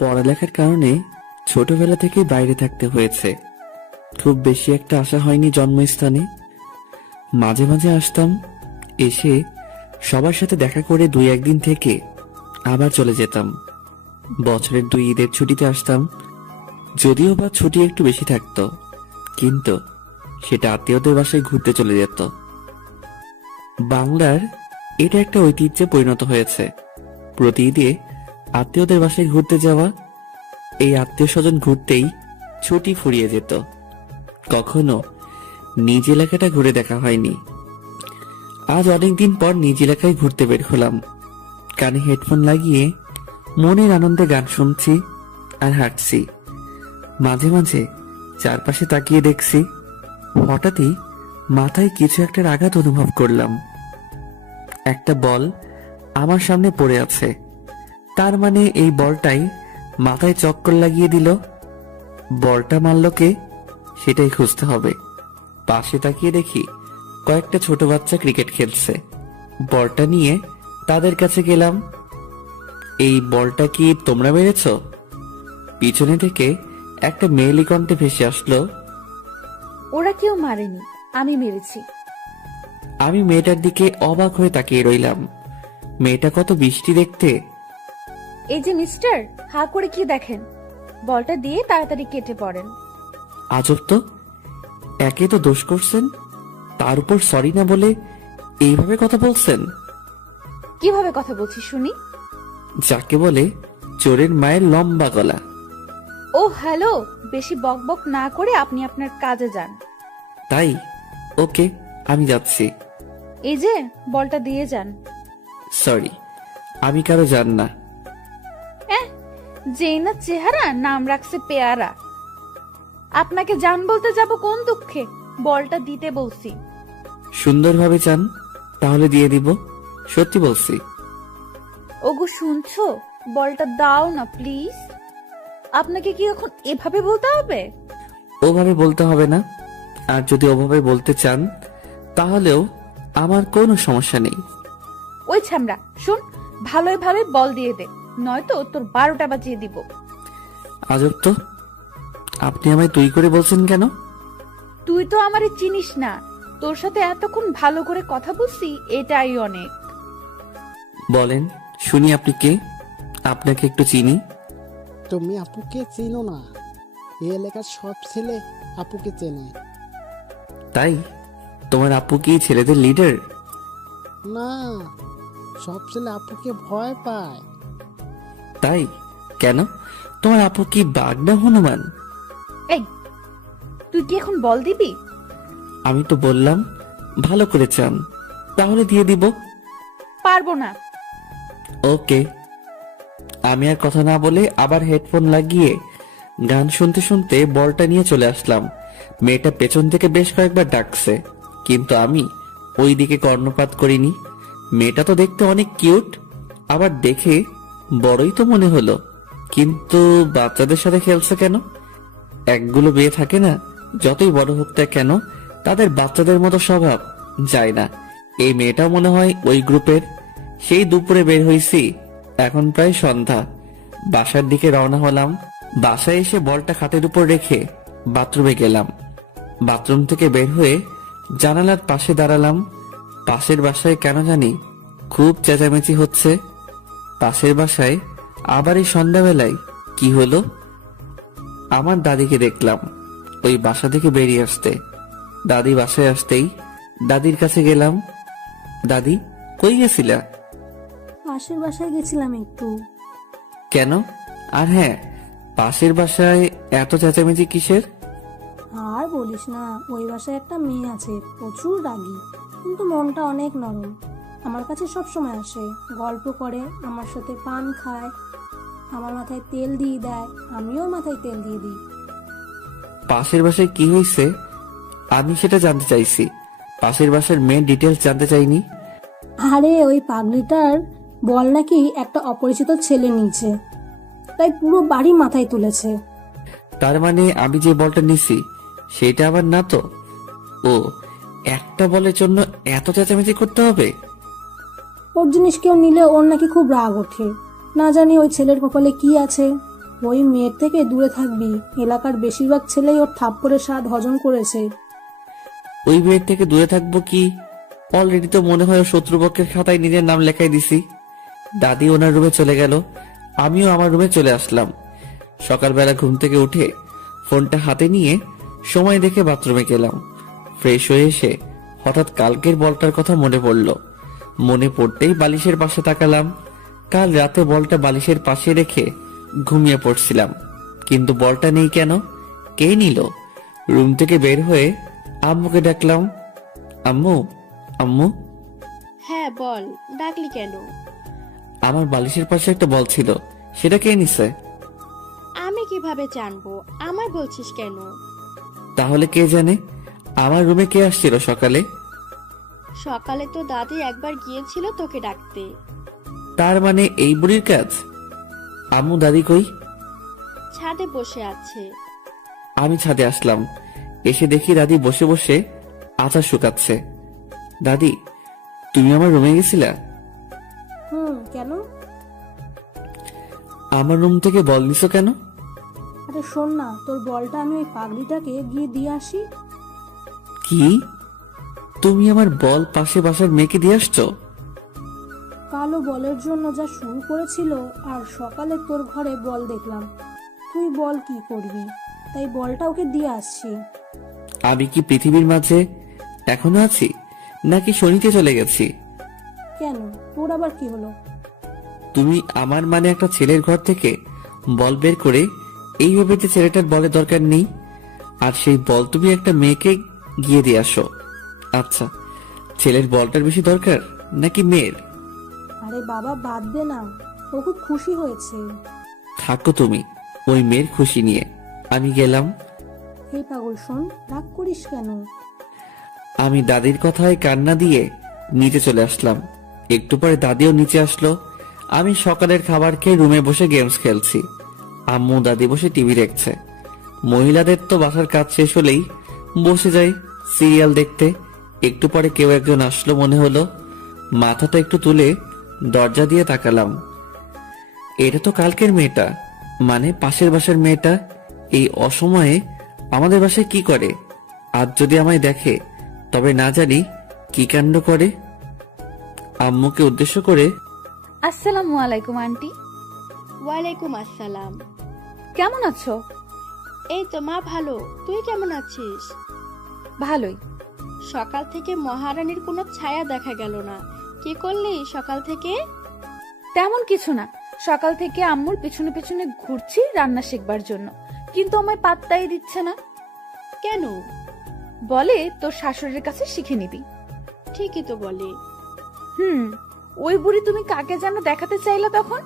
পড়ালেখার কারণে ছোটবেলা থেকে বাইরে থাকতে হয়েছে। খুব বেশি একটা আসা হয়নি জন্মস্থানে। মাঝে মাঝে আসতাম, এসে সবার সাথে দেখা করে 2-1 দিন থেকে আবার চলে যেতাম। বছরের 2 ঈদের ছুটিতে আসতাম, যদিও বা ছুটি একটু বেশি থাকতো, কিন্তু সেটা আত্মীয়দের বাসায় ঘুরতে চলে যেত। বাংলার এটা একটা ঐতিহ্যে পরিণত হয়েছে, প্রতি ঈদে আত্মীয়দের বাসায় ঘুরতে যাওয়া। এই আত্মীয় স্বজন ঘুরতেই ছুটি ফুরিয়ে যেত, কখনো নিজ এলাকাটা ঘুরে দেখা হয়নি। আজ অনেকদিন পর নিজ এলাকায় ঘুরতে বের হলাম। কানে হেডফোন লাগিয়ে মনের আনন্দে গান শুনছি আর হাঁটছি। মাঝে মাঝে চারপাশে তাকিয়ে দেখছি, হঠাৎই মাথায় কিছু একটার আঘাত অনুভব করলাম। একটা বল আমার সামনে পড়ে আছে, তার মানে এই বলটাই মাথায় চক্কর লাগিয়ে দিল। বলটা মারল কে, সেটাই খুঁজতে হবে। পাশে তাকিয়ে দেখি কয়েকটা ছোট বাচ্চা ক্রিকেট খেলছে। বলটা নিয়ে তাদের কাছে গেলাম। এই বলটা কি তোমরা মেরেছ? পিছনে থেকে একটা মেয়েলি কণ্ঠে ভেসে আসলো। ওরা কেউ মারেনি, আমি মেরেছি। আমি মেয়েটার দিকে অবাক হয়ে তাকিয়ে রইলাম। মেয়েটা কত বৃষ্টি দেখতে। এই যে মিস্টার, হা করে কি দেখেন? বলটা দিয়ে তাড়াতাড়ি কেটে পড়েন। আজব তো, একে তো দোষ করছেন, তার উপর সরি না বলে এইভাবে কথা বলছেন। কিভাবে কথা বলছি শুনি? যাকে বলে চোরের মায়ের লম্বা গলা। ও হ্যালো, বেশি বকবক না করে আপনি আপনার কাজে যান। তাই? ওকে, আমি যাচ্ছি। এই যে বলটা দিয়ে যান। সরি, আমি কারো জান না। যেই না চেহারা, নাম রাখছে পেয়ারা। আপনাকে জান বলতে যাব কোন দুঃখে? বলটা দিতে বলছি। সুন্দরভাবে চান, তাহলে দিয়ে দিব, সত্যি বলছি। ওগো শুনছো, বলটা দাও না প্লিজ। আপনাকে কি এখন এভাবে বলতে হবে? ওভাবে বলতে হবে না, আর যদি ওভাবে বলতে চান তাহলেও আমার কোনো সমস্যা নেই। ওই ছামড়া শুন, ভালোই ভাবে বল দিয়ে দে, নয়তো তোর 12টা বাজিয়ে দিব। আজব তো, আপনি আমায় তুই করে বলছেন কেন? তুই তো আমারে চিনিস না, তোর সাথে এতক্ষণ ভালো করে কথা বলছি, এটাই অনেক। বলেন শুনি, আপনি কে? আপনাকে একটু চিনি। তুমি আপুকে চেনো না? এই এলাকার সব ছেলে আপুকে চেনে। তাই? তোমার আপু কি ছেলেদের লিডার? না, সব ছেলে আপুকে ভয় পায়। তাই? কেন? তোমার আপু কি বাঘ না হনুমান? এই, তুই কি এখন বল দিবি? আমি তো বললাম ভালো করে চান, তাহলে দিয়ে দিব। পারবো না। ওকে। আমি আর কথা না বলে আবার হেডফোন লাগিয়ে গান শুনতে শুনতে বলটা নিয়ে চলে আসলাম। মেয়েটা পেছন থেকে বেশ কয়েকবার ডাকছে, কিন্তু আমি ওই দিকে কর্ণপাত করিনি। মেয়েটা তো দেখতে অনেক কিউট, আবার দেখে বড়ই তো মনে হলো, কিন্তু বাচ্চাদের সাথে খেলছে কেন? একগুলো মেয়ে থাকে না, যতই বড় হোক না কেন তাদের বাচ্চাদের মতো স্বভাব যায় না। এই মেয়েটাও মনে হয় ওই গ্রুপের। সেই দুপুরে বের হইছি, এখন প্রায় সন্ধ্যা। বাসার দিকে রওনা হলাম। বাসায় এসে বলটা খাটের উপর রেখে বাথরুমে গেলাম। বাথরুম থেকে বের হয়ে জানালার পাশে দাঁড়ালাম। পাশের বাসায় কেন জানি খুব চেঁচামেচি হচ্ছে। পাশের বাসায় আবার এই সন্ধ্যাবেলায় কি হলো? আমার দাদিকে দেখলাম ওই বাসা থেকে বেরিয়ে আসতে। দাদি বাসায় আসতেই দাদির কাছে গেলাম। দাদি, কই গেছিলা? পাশের বাসায় গেছিলাম একটু। কেন? আর হ্যাঁ, পাশের বাসায় এত চেঁচামেচি কিসের? আর বলিস না, ওই বাসায় একটা মেয়ে আছে, প্রচুর রাগী, কিন্তু মনটা অনেক নরম। আমার কাছে সব সময় আসে, গল্প করে, আমার সাথে পান খায়, আমার মাথায় তেল দিয়ে দেয়, আমিও মাথায় তেল দিয়ে দিই। পাশের বাসায় কি হয়েছে আমি সেটা জানতে চাইছি, পাশের বাসার মেয়ের ডিটেলস জানতে চাইনি। আরে ওই পাগলিটার বল নাকি একটা অপরিচিত ছেলে নিয়েছে, তাই পুরো বাড়ি মাথায় তুলেছে। তার মানে আমি যে বলটা নিছি সেটা আবার না তো? ও, একটা বলের জন্য এত চেঁচামেচি করতে হবে? ওর জিনিস কেউ নিলে ওর নাকি খুব রাগ ওঠে। না জানি ওই ছেলের কপালে কি আছে। ওই মেয়ের থেকে দূরে থাকবি। এলাকার বেশিরভাগ ছেলেই ওর থাপ্পড়ের স্বাদ হজম করেছে। ওই মেয়ের থেকে দূরে থাকবো কি? অলরেডি তো মনে হয় শত্রুপক্ষের খাতায় নিজের নাম লেখাই দিছি। দাদি ওনার রুমে চলে গেল, আমিও আমার রুমে চলে আসলাম। সকালবেলা ঘুম থেকে উঠে ফোনটা হাতে নিয়ে সময় দেখে বাথরুমে গেলাম। ফ্রেশ হয়ে এসে হঠাৎ কালকের বলটার কথা মনে পড়ল। মনে পড়তেই বালিশের পাশে তাকালাম। কাল রাতে বলটা বালিশের পাশে রেখে ঘুমিয়ে পড়ছিলাম, কিন্তু বলটা নেই কেন? কে নিল? রুম থেকে বের হয়ে আম্মুকে ডাকলাম, আম্মু আম্মু। হ্যাঁ বল, ডাকলি কেন? আমার বালিশের পাশে একটা বল ছিল, সেটা কে নিছে? আমি কিভাবে জানবো? আমার বলছিস কেন? তাহলে কে জানে? আমার রুমে কে আসছিল সকালে? সকালে তো দাদি একবার গিয়েছিল তোকে ডাকতে। তার মানে এই বুড়ির কাজ? আম্মু দাদি কই? ছাদে বসে আছে। আমি ছাদে আসলাম, এসে দেখি দাদি বসে বসে আচার শুকাচ্ছে। দাদি, তুমি আমার রুমে গেছিলা? কেন? আমার রুম থেকে বল নিছো কেন? আরে শোন না, তোর বলটা আমি ওই পাগলিটাকে গিয়ে দিয়ে আসি। কি? তুমি আমার বল পাশে বাসার মেয়েকে দিয়ে আসছো? কালো বলের জন্য যা শুরু করেছিল, আর সকালে তোর ঘরে বল দেখলাম। তুই বল কি করবি, তাই বলটা ওকে দিয়ে আসছি। আমি কি পৃথিবীর মাঝে এখনো আছি, নাকি শনিতে চলে গেছি? কেন, তোর আবার কি হলো? তুমি আমার মানে একটা ছেলের ঘর থেকে বল বের করে এইভাবে যে ছেলেটার বলের দরকার নেই, আর সেই বল তুমি একটা মেয়েকে গিয়ে দিয়ে আসো। আচ্ছা, ছেলের বলটার বেশি দরকার নাকি মেয়ের? আরে বাবা বাদ দে না, ও খুব খুশি হয়েছে। থাকো তুমি ওই মেয়ের খুশি নিয়ে, আমি গেলাম। এই পাগল শোন, রাগ করিস কেন? আমি দাদির কথায় কান্না দিয়ে নিচে চলে আসলাম। একটু পরে দাদিও নিচে আসলো। আমি সকালের খাবার খেয়ে রুমে বসে গেমস খেলছি। আম্মু দাদি বসে টিভি দেখছে। মহিলাদের তো বাসার কাজ শেষ হলেই বসে যায় সিরিয়াল দেখতে। একটু পরে কেউ একজন আসলো মনে হলো। মাথাটা একটু তুলে দরজা দিয়ে তাকালাম। এটা তো কালকের মেয়েটা, মানে পাশের বাসার মেয়েটা। এই অসময়ে আমাদের বাসায় কি করে? আজ যদি আমায় দেখে তবে না জানি কি কাণ্ড করে। আম্মুকে উদ্দেশ্য করে, আসসালামু আলাইকুম আন্টি। ওয়ালাইকুম আসসালাম। কেমন আছো? এই তো মা ভালো, তুই কেমন আছিস? ভালোই। সকাল থেকে মহারানীর কোনো ছায়া দেখা গেল না। কি করলি সকাল থেকে? তেমন কিছু না, সকাল থেকে আম্মুর পিছনে পিছনে ঘুরছি রান্না শিখবার জন্য, কিন্তু আমায় পাত্তাই দিচ্ছে না। কেন? বলে তোর শাশুড়ির কাছে শিখে নিবি। ঠিকই তো বলে। ওই বুড়ি তুমি কাকে যেন দেখাতে চাইলা তখন?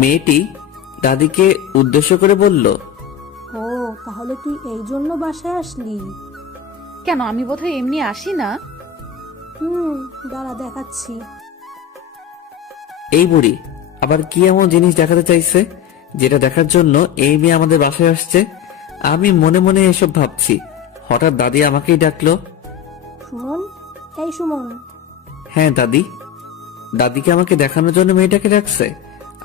মেয়েটি দাদিকে উদ্দেশ্য করে বলল, ও তাহলে তুই এই জন্য বাসায় আসলি? কেন, আমি বোধহয় এমনি আসি না। দাঁড়া দেখাচ্ছি। এই বুড়ি আবার কি এমন জিনিস দেখাতে চাইছে যেটা দেখার জন্য এই মেয়ে আমাদের বাসায় আসছে? আমি মনে মনে এসব ভাবছি, হঠাৎ দাদি আমাকেই ডাকলো। সুমন, এই সুমন। হ্যাঁ দাদি। দাদিকে আমাকে দেখানোর জন্য মেয়েটাকে ডাকছে।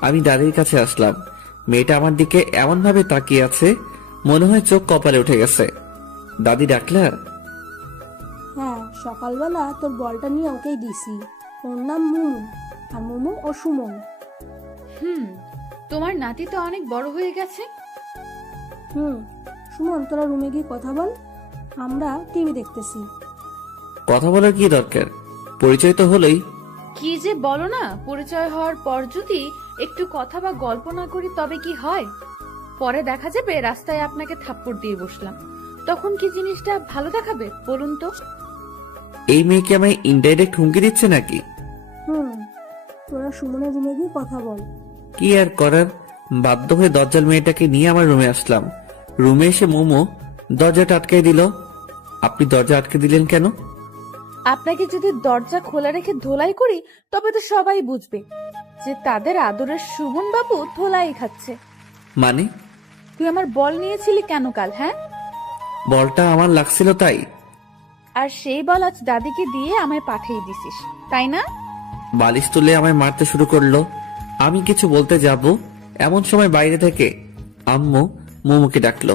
আমি দাদির কাছে আসলাম। মেয়েটা আমার দিকে এমন ভাবে তাকিয়ে আছে, মনে হয় চোখ কপালে উঠে গেছে। দাদি ডাকলা? হ্যাঁ, সকালবেলা তোর বলটা নিয়ে ওকেই দিছি। ওর নাম মুমু, আর মুমু ও সুমন। তোমার নাতি তো অনেক বড় হয়ে গেছে। সুমন, তোরা রুমে গিয়ে কথা বল, আমরা টিভি দেখতেছি। কথা বলার কি দরকার? পরিচয় তো হলোই। কি যে বলো না, পরিচয় হওয়ার পর যদি একটু কথা বা গল্প না করি তবে কি হয়? পরে দেখা যাবে রাস্তায় আপনাকে থাপ্পড় দিয়ে বসলাম, তখন কি জিনিসটা ভালো দেখাবে বলুন তো? এই মেয়েকে আমায় ইনডাইরেক্ট হুমকি দিচ্ছে নাকি? তোরা সুমনের রুমে গিয়ে কথা বল। কি আর করার, বাধ্য হয়ে দরজাল মেয়েটাকে নিয়ে আমার রুমে আসলাম। রুমে এসে মোমো দরজাটা আটকে দিল। আপনি দরজা আটকে দিলেন কেন? আপনাকে যদি দরজা খোলা রেখে ধোলাই করি তবে তো সবাই বুঝবে যে তাদের আদরের সুমন বাবু ধোলাই খাচ্ছে। মানে? তুই আমার বল নিয়েছিলি কেন কাল? হ্যাঁ, বলটা আমার লাগছিল তাই। আর সেই বল আজ দাদিকে দিয়ে আমায় পাঠিয়ে দিছিস, তাই না? বালিশ তুলে আমায় মারতে শুরু করলো। আমি কিছু বলতে যাব, এমন সময় বাইরে থেকে আম্মু মোমোকে ডাকলো।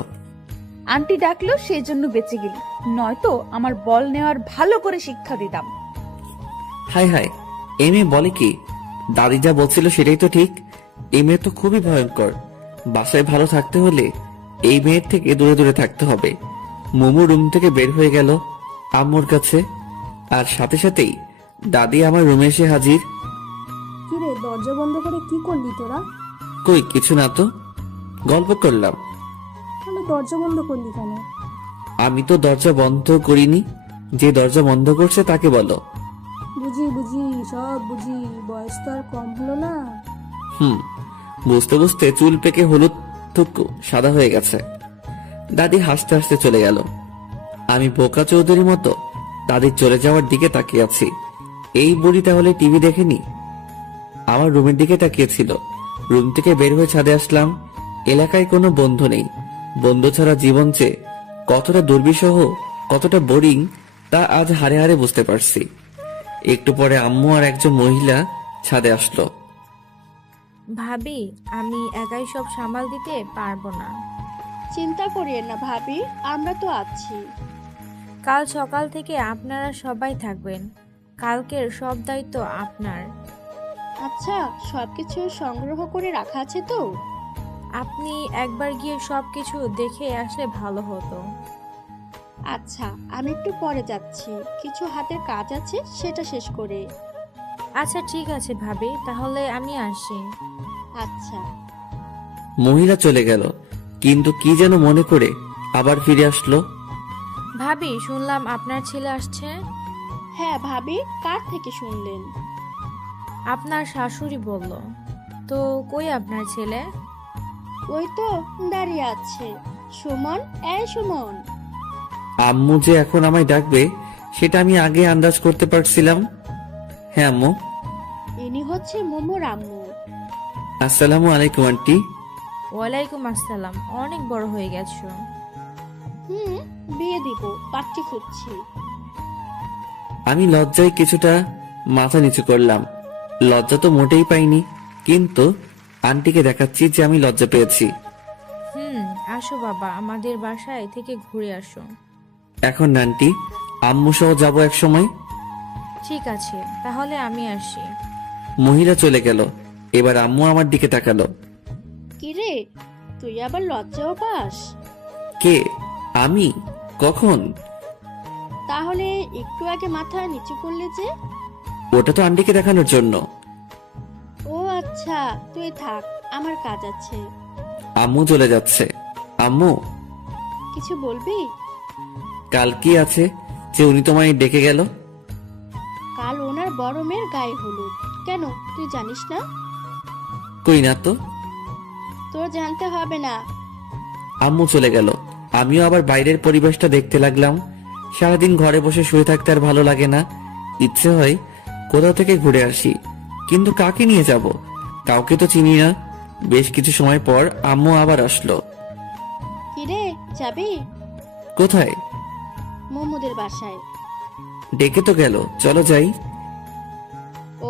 আন্টি ডাকলো সেই জন্য বেঁচে গেলি, নয়তো আমার বল নেওয়ার ভালো করে শিক্ষা দিতাম। হাই হাই, এই মেয়ে বলে কি? দাদি যা বলছিল সেটাই তো ঠিক। এই মেয়ে তো খুবই ভয়ঙ্কর। বাসায় ভালো থাকতে হলে এই মেয়ের থেকে দূরে দূরে থাকতে হবে। মোমো রুম থেকে বের হয়ে গেল আম্মুর কাছে, আর সাথে সাথেই দাদি আমার রুমে এসে হাজির। কিরে, দরজা বন্ধ করে কি করলি তোরা? কই কিছু না তো, গল্প করলাম। তাহলে দরজা বন্ধ করলি কেন? আমি তো দরজা বন্ধ করিনি, যে দরজা বন্ধ করছে তাকে বলো। বুঝি বুঝি, সব বুঝি, বয়স তো আর কম হলো না। বুঝতে বুঝতে চুল পেকে হলুদ থুকু সাদা হয়ে গেছে। দাদি হাসতে হাসতে চলে গেল। আমি বোকা চৌধুরীর মতো দাদির চলে যাওয়ার দিকে তাকিয়ে আছি। এই বুড়ি তাহলে টিভি দেখেনি? আমার রুমের দিকে তাকিয়েছিল। রুম থেকে বের হয়ে ছাদে আসলাম। এলাকায় কোনো বন্ধু নেই। বন্ধু ছাড়া জীবন যে কতটা দুর্বিষহ, কতটা বোরিং, তা আজ হাড়ে হাড়ে বুঝতে পারছি। একটু পরে আম্মু আর একজন মহিলা ছাদে আসলো। ভাবি, আমি একাই সব সামাল দিতে পারবো না। চিন্তা করিয়েন না ভাবি, আমরা তো আছি। কাল সকাল থেকে আপনারা সবাই থাকবেন। কালকের সব দায়িত্ব আপনার। আচ্ছা, সবকিছু সংগ্রহ করে রাখা আছে তো? আপনি একবার গিয়ে সবকিছু দেখে আসলে ভালো হতো। আচ্ছা, আমি একটু পরে যাচ্ছি, কিছু হাতের কাজ আছে, সেটা শেষ করে। আচ্ছা ঠিক আছে ভাবি, তাহলে আমি আসি। আচ্ছা। মহিলা চলে গেল, কিন্তু কি যেন মনে করে আবার ফিরে আসলো। ভাবি, শুনলাম আপনার ছেলে আসছে। হ্যাঁ ভাবি, কার থেকে শুনলেন? আপনার শাশুড়ি বলল। তো কই আপনার ছেলে? ওই তো দাঁড়িয়ে আছে। সুমন, এই সুমন। আম্মু যে এখন আমায় ডাকবে সেটা আমি আগে আন্দাজ করতে পারছিলাম। হ্যাঁ আম্মু। ইনি হচ্ছে মোমোর আম্মু। আসসালামু আলাইকুম আন্টি। ওয়ালাইকুম আসসালাম, অনেক বড় হয়ে গেছো। বিয়ে দিব, পাত্রী খুঁজছি। আমি লজ্জায় কিছুটা মাথা নিচু করলাম। লজ্জা তো মোটেই পাইনি, কিন্তু আন্টিকে দেখাচ্ছি যে আমি লজ্জা পেয়েছি। আসো বাবা, আমাদের বাসায় থেকে ঘুরে আসো। এখন না আন্টি, আম্মু সহ যাবো এক সময়। ঠিক আছে, তাহলে আমি আসি। মহিলা চলে গেল। এবার আম্মু আমার দিকে তাকালো। কিরে, তুই আবার লজ্জাও পাস? কে? আমি? কখন? তাহলে একটু আগে মাথা নিচু করলে যে? ওটা তো আন্টিকে দেখানোর জন্য। ও আচ্ছা, তুই থাক, আমার কাজ আছে। আম্মু চলে যাচ্ছে। আম্মু, কিছু বলবি? কাল কি আছে যে উনি তোমায় ডেকে গেল? কাল ওনার বড় মেয়ের গায়ে হলুদ। কেন, তুই জানিস না? কই না তো। তোর জানতে হবে না। আম্মু চলে গেল। আমিও আবার বাইরের পরিবেশটা দেখতে লাগলাম। সারাদিন ঘরে বসে শুয়ে থাকতে আর ভালো লাগে না। ইচ্ছে হয় কোথাও থেকে ঘুরে আসি, কিন্তু কাকে নিয়ে যাব? কাউকে তো চিনি না। বেশ কিছু সময় পর আম্মু আবার আসলো। কিরে, যাবি? কোথায়? মোমোদের বাসায়। ডেকে তো গেল, চলো যাই।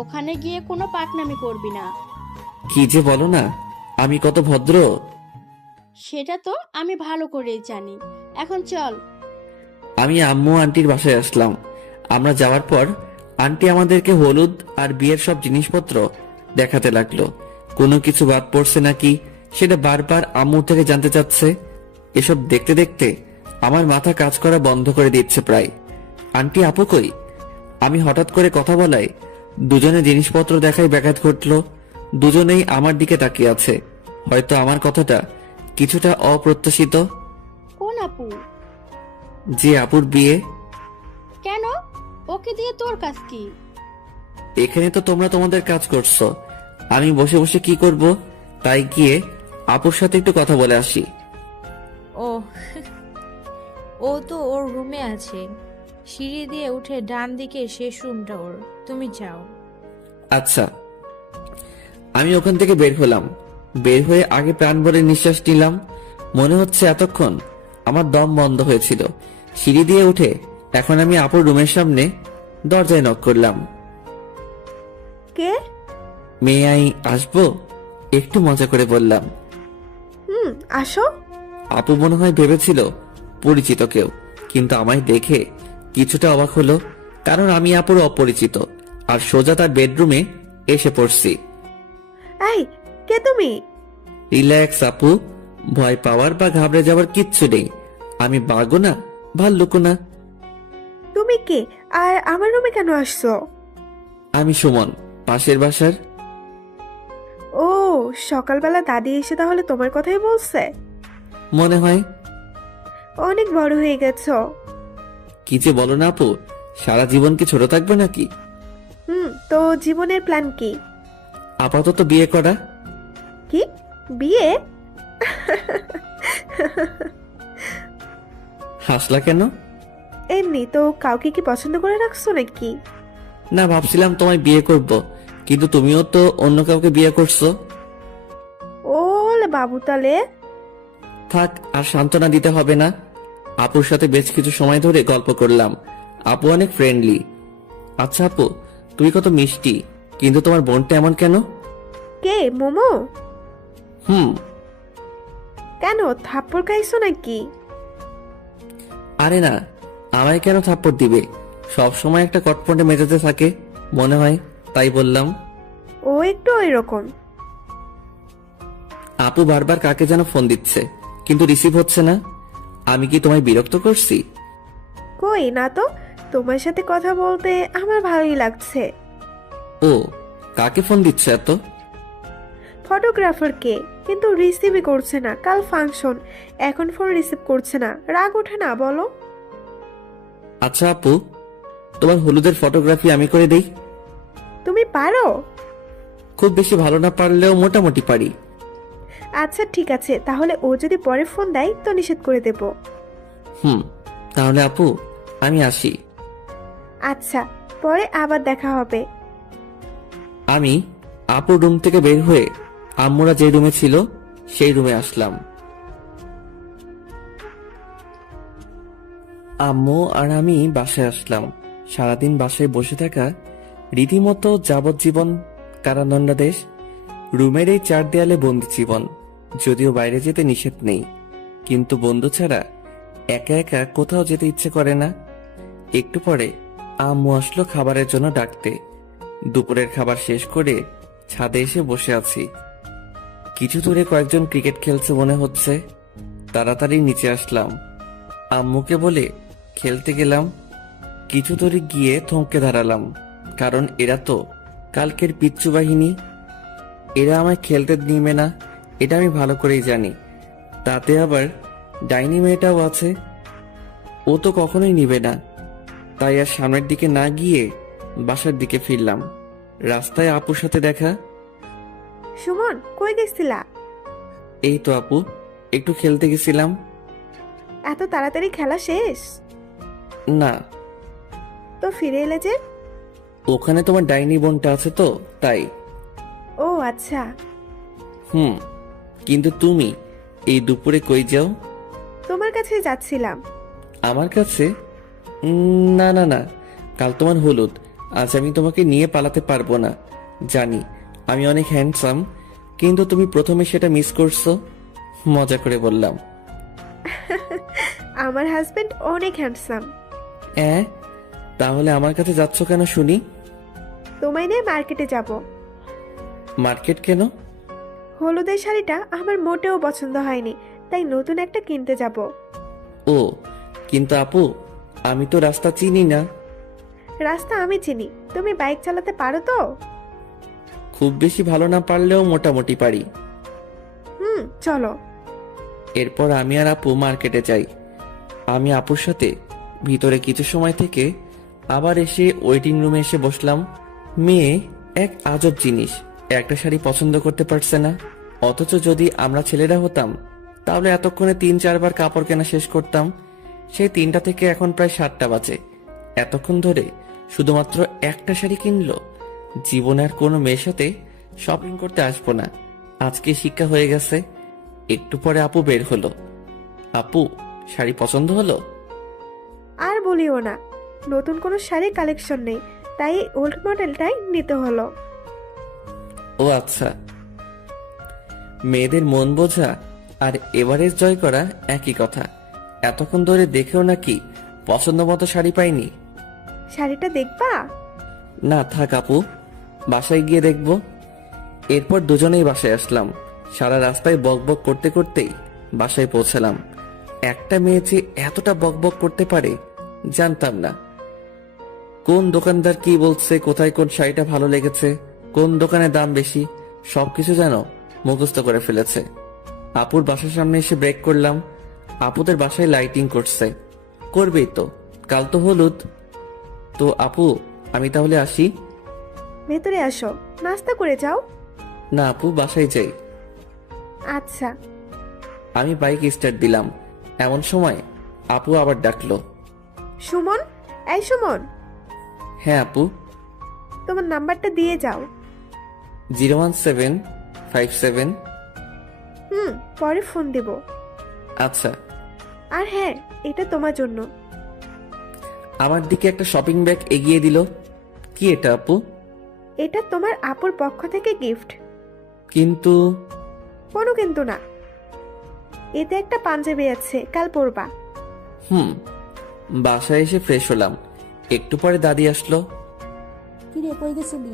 ওখানে গিয়ে কোনো পাকনামি করবি না। কি যে বলো না, আমি কত ভদ্র। সেটা তো আমি ভালো করেই জানি। এখন চল। আমি আম্মু আন্টির বাসায় আসলাম। আমরা যাওয়ার পর আন্টি আমাদেরকে হলুদ আর বিয়ের সব জিনিসপত্র দেখাতে লাগলো। কোনো কিছু বাদ পড়ছে নাকি সেটা বারবার আম্মুর থেকে জানতে চাচ্ছে। এসব দেখতে দেখতে আমার মাথা কাজ করা বন্ধ করে দিচ্ছে প্রায়। আন্টি আপু কই? আমি হঠাৎ করে কথা বলায় দুজনে জিনিসপত্র দেখায় ব্যাঘাত ঘটলো। দুজনেই আমার দিকে তাকিয়ে আছে। হয়তো আমার কথাটা কিছুটা অপ্রত্যাশিত। কোন আপু? যে আপুর বিয়ে। কেন, ওকে দিয়ে তোর কাজ কি? এখানে তো তোমরা তোমাদের কাজ করছো, আমি বসে বসে কি করব? তাই গিয়ে আপুর সাথে একটু কথা বলে আসি। ও ও তো ওর রুমে আছে। সিঁড়ি দিয়ে উঠে ডান দিকে শেষ রুমটা ওর, তুমি যাও। আচ্ছা। আমি ওখান থেকে বের হলাম। বের হয়ে আগে প্রাণ ভরে নিঃশ্বাস নিলাম। মনে হচ্ছে এতক্ষণ আমার দম বন্ধ হয়েছিল। সিঁড়ি দিয়ে উঠে এখন আমি আপুর রুমের সামনে দরজায় নক করলাম। কে? মেয়ে আই আসবো? একটু মজা করে বললাম। আসো। আপু মনে হয় ভেবেছিল পরিচিত কেউ, কিন্তু আমায় দেখে কিছুটা অবাক হলো, কারণ আমি আপুর অপরিচিত আর সোজা তার বেডরুমে এসে পড়ছি। এই, কে তুমি? রিল্যাক্স আপু, ভয় পাওয়ার বা ঘাবড়ে যাওয়ার কিচ্ছু নেই। আমি বাঘও না, ভাল্লুকও না। তুমি কে আর আমার রুমে কেন আসছো? আমি সুমন, পাশের বাসার। ও, সকালবেলা দাদি এসে তাহলে তোমার কথাই বলছে? মনে হয়। অনেক বড় হয়ে গেছো। কি যে বলো না আপু, সারা জীবন কি ছোট থাকবে নাকি? তো জীবনের প্ল্যান কি? আপাতত বিয়ে করা। কি, বিয়ে? হাসলা কেন? এমনি তো। কাউকে কি পছন্দ করে রাখছো নাকি? না, ভাবছিলাম তোমায় বিয়ে করব, কিন্তু তুমিও তো অন্য কাউকে বিয়ে করছো। ও হলে বাবু তালে। থাক, আর সান্ত্বনা দিতে হবে না। আপুর সাথে বেশ কিছু সময় ধরে গল্প করলাম। আপু অনেক ফ্রেন্ডলি। আচ্ছা আপু, তুমি কত মিষ্টি, কিন্তু তোমার বোনটা এমন কেন? কে, মোমো? হুম। কেন, থাপ্পড় খাইছো নাকি? আরে না, আমায় কেন থাপ্পড় দিবে? সব সময় একটা কটপটে মেজাজে থাকে মনে হয়, তাই বললাম। ও একটু ওই রকম। আপু বারবার কাকে যেন ফোন দিচ্ছে, কিন্তু রিসিভ হচ্ছে না। আমি কি তোমায় বিরক্ত করছি? কই না তো, তোমার সাথে কথা বলতে আমার ভালোই লাগছে। ও, কাকে ফোন দিচ্ছে এত? ফটোগ্রাফারকে, কিন্তু রিসিভই করছে না। কাল ফাংশন, এখন ফোন রিসিভ করছে না। রাগ ওঠে না বলো? আচ্ছা আপু, তোমার হলুদের ফটোগ্রাফি আমি করে দেই। তুমি পারো? খুব বেশি ভালো না পারলেও মোটামুটি পারি। আচ্ছা ঠিক আছে, তাহলে ও যদি পরে ফোন দেয় তো নিষেধ করে দেব। তাহলে আপু আমি আসি। আচ্ছা, পরে আবার দেখা হবে। আমি আপুর রুম থেকে বের হয়ে আম্মুরা যে রুমে ছিল সেই রুমে আসলাম। আম্মু আর আমি বাসায় আসলাম। সারাদিন বাসায় বসে থাকা রীতিমতো যাবজ্জীবন কারাদণ্ডাদেশ। রুমের এই 4 দেয়ালে বন্দি জীবন। যদিও বাইরে যেতে নিষেধ নেই, কিন্তু বন্ধু ছাড়া একা একা কোথাও যেতে ইচ্ছে করে না। একটু পরে আম্মু আসলো খাবারের জন্য ডাকতে। দুপুরের খাবার শেষ করে ছাদে এসে বসে আছি। কিছু দূরে কয়েকজন ক্রিকেট খেলছে মনে হচ্ছে। তাড়াতাড়ি নিচে আসলাম। আম্মুকে বলে খেলতে গেলাম। কিছু দূরে গিয়ে থমকে দাঁড়ালাম, কারণ এরা তো কালকের পিচ্চু বাহিনী। এরা আমায় খেলতে নিবে না, এটা আমি ভালো করেই জানি। তাতে আবার ডাইনি মেয়েটাও আছে, ও তো কখনোই নিবে না। তাই আর সামনের দিকে না গিয়ে বাসার দিকে ফিরলাম। রাস্তায় আপুর সাথে দেখা। সুমন, কই গেছিলা? এই তো আপু, একটু খেলতে গেছিলাম। এত তাড়াতাড়ি খেলা শেষ? না, তো ফিরে এলে যে? ওখানে তোমার ডাইনি বোনটা আছে তো, তাই। ও আচ্ছা। কিন্তু তুমি এই দুপুরে কই যাও? তোমার কাছে যাচ্ছিলাম। আমার কাছে? না না না, কাল তোমার হলুদ, আজ আমি তোমাকে নিয়ে পালাতে পারবো না। জানি আমি অনেক হ্যান্ডসাম, কিন্তু তুমি প্রথমে সেটা মিস করছো। মজা করে বললাম। আমার হাজবেন্ড অনেক হ্যান্ডসাম। তাহলে আমার কাছে যাচ্ছ কেন শুনি? তোমায় নিয়ে মার্কেটে যাব। মার্কেট কেন? হলুদের শাড়িটা আমার মোটেও পছন্দ হয়নি, তাই নতুন একটা কিনতে যাব। ও, কিন্তু আপু আমি তো রাস্তা চিনি না। রাস্তা আমি চিনি। তুমি বাইক চালাতে পারো তো? খুব বেশি ভালো না পারলেও মোটামুটি পারি। চলো। এরপর আমি আর আপু মার্কেটে যাই। আমি আপুর সাথে ভিতরে কিছু সময় থেকে আবার এসে ওয়েটিং রুমে এসে বসলাম। মেয়ে এক আজব জিনিস, একটা শাড়ি পছন্দ করতে পারছে না। অথচ যদি আমরা ছেলেরা হতাম তাহলে এতক্ষণে 3-4 বার কাপড় কেনা শেষ করতাম। সেই 3টা থেকে এখন প্রায় 7টা বাজে। এতক্ষণ ধরে শুধুমাত্র একটা শাড়ি কিনলো। জীবনে আর কোনো মেয়ের সাথে শপিং করতে আসবো না, আজকে শিক্ষা হয়ে গেছে। একটু পরে আপু বের হলো। আপু, শাড়ি পছন্দ হলো? আর বলিও না, নতুন কোনো শাড়ির কালেকশন নেই, তাই ওল্ড মডেলটাই নিতে হলো। ও আচ্ছা, মেয়েদের মন বোঝা আর এভারেজ জয় করা একই কথা। এতক্ষণ ধরে দেখেও নাকি পছন্দ মতো শাড়ি পাইনি। শাড়িটা দেখবা? না থাক আপু, বাসায় গিয়ে দেখবো। এরপর দুজনেই বাসায় আসলাম। সারা রাস্তায় বকবক করতে করতেই বাসায় পৌঁছালাম। একটা মেয়ে যে এতটা বকবক করতে পারে জানতাম না। কোন দোকানদার কি বলছে, কোথায় কোন শাড়িটা ভালো লেগেছে, কোন দোকানে দাম বেশি, সবকিছু যেন মুখস্থ করে ফেলেছে। আপুর বাসার সামনে এসে ব্রেক করলাম। আপুদের বাসায় লাইটিং করছে, করবেই তো, কাল তো হলুদ। তো আপু আমি তাহলে আসি? ভেতরে আসো, নাস্তা করে যাও। না আপু, বাসায় যাই। আচ্ছা। আমি বাইক স্টার্ট দিলাম, এমন সময় আপু আবার ডাকলো। সুমন, এই সুমন, হ্যাঁ আপু। তোমার নাম্বারটা দিয়ে যাও। 01757। পরে ফোন দেব। আচ্ছা। আর হ্যাঁ, এটা তোমার জন্য। আমার দিকে একটা শপিং ব্যাগ এগিয়ে দিল। কি এটা আপু? এটা তোমার আপুর পক্ষ থেকে গিফট। কিন্তু কোনো কিন্তু না, এতে একটা পাঞ্জাবি আছে, কাল পরবা। বাসায় এসে ফ্রেশ হলাম। একটু পরে দাদি আসলো। কিরে কই গেছিলি?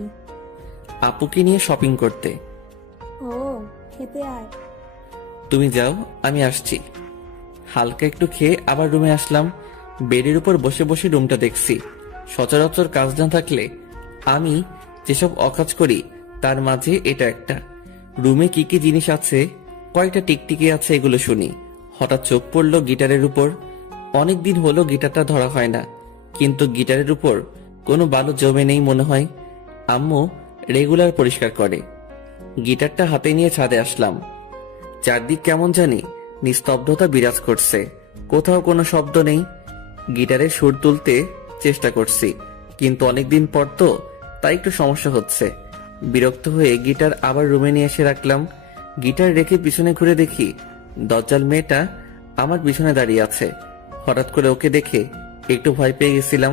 আপুকে নিয়ে শপিং করতে। ও, খেতে আয়। তুমি যাও, আমি আসছি। হালকা একটু খেয়ে আবার রুমে আসলাম। বেডের উপর বসে বসে রুমটা দেখছি। সচরাচর কাজ না থাকলে আমি যেসব অকাজ করি তার মাঝে এটা একটা। রুমে কি কি জিনিস আছে, কয়টা টিকটিকি আছে, এগুলো শুনি। হঠাৎ চোখ পড়লো গিটারের উপর। অনেকদিন হলো গিটারটা ধরা হয় না, কিন্তু গিটারের উপর কোনো বালু জমে নেই মনে হয়। আম্মু রেগুলার পরিষ্কার করে। গিটারটা হাতে নিয়ে ছাদে আসলাম। চারদিক কেমন জানি নিস্তব্ধতা বিরাজ করছে, কোথাও কোনো শব্দ নেই। গিটারের সুর তুলতে চেষ্টা করছি, কিন্তু অনেকদিন পর তো, তাই একটু সমস্যা হচ্ছে। বিরক্ত হয়ে গিটার আবার রুমে নিয়ে এসে রাখলাম। গিটার রেখে পিছনে ঘুরে দেখি দজ্জাল মেয়েটা আমার পিছনে দাঁড়িয়ে আছে। হঠাৎ করে ওকে দেখে একটু ভয় পেয়ে গেছিলাম।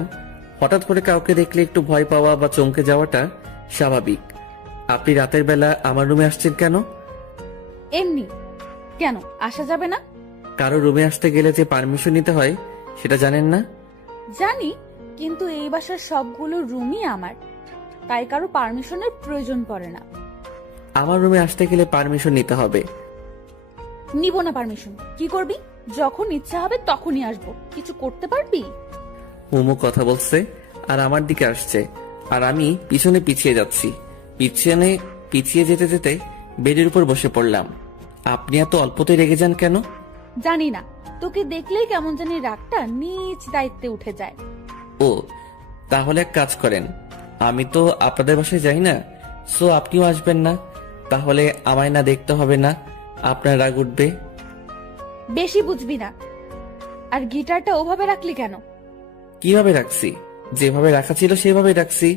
হঠাৎ করে কাউকে দেখলে একটু ভয় পাওয়া বা চমকে যাওয়াটা স্বাভাবিক। আপনি রাতের বেলা আমার রুমে আসছেন কেন? এমনি। কেন আসা যাবে না? কারো রুমে আসতে গেলে যে পারমিশন নিতে হয় সেটা জানেন না? জানি, কিন্তু এই বাসার সবগুলো রুমই আমার, তাই কারো পারমিশনের প্রয়োজন পড়ে না। আমার রুমে আসতে গেলে পারমিশন নিতে হবে। নিব না পারমিশন। কি করবি? যখন ইচ্ছা হবে তখনই আসবো। কিছু করতে পারবি? মোমো কথা বলছে আর আমার দিকে আসছে, আর আমি পিছনে পিছিয়ে যাচ্ছি। পিছিয়ে যেতে যেতে বেডের উপর বসে পড়লাম। আপনি এত অল্পতে রেগে যান কেন? জানি না, তোকে দেখলেই কেমন জানি রাগটা নিজ দায়িত্বে উঠে যায়। ও, তাহলে এক কাজ করেন, আমি তো আপনাদের বাসায় যাই না, সো আপনিও আসবেন না। তাহলে আমায় না দেখতে হবে না, আপনার রাগ উঠবে। বেশি বুঝবি না। আর গিটারটা ওভাবে রাখলি কেন? কিভাবে রাখছি? যেভাবে রাখা ছিল সেভাবে রাখছি।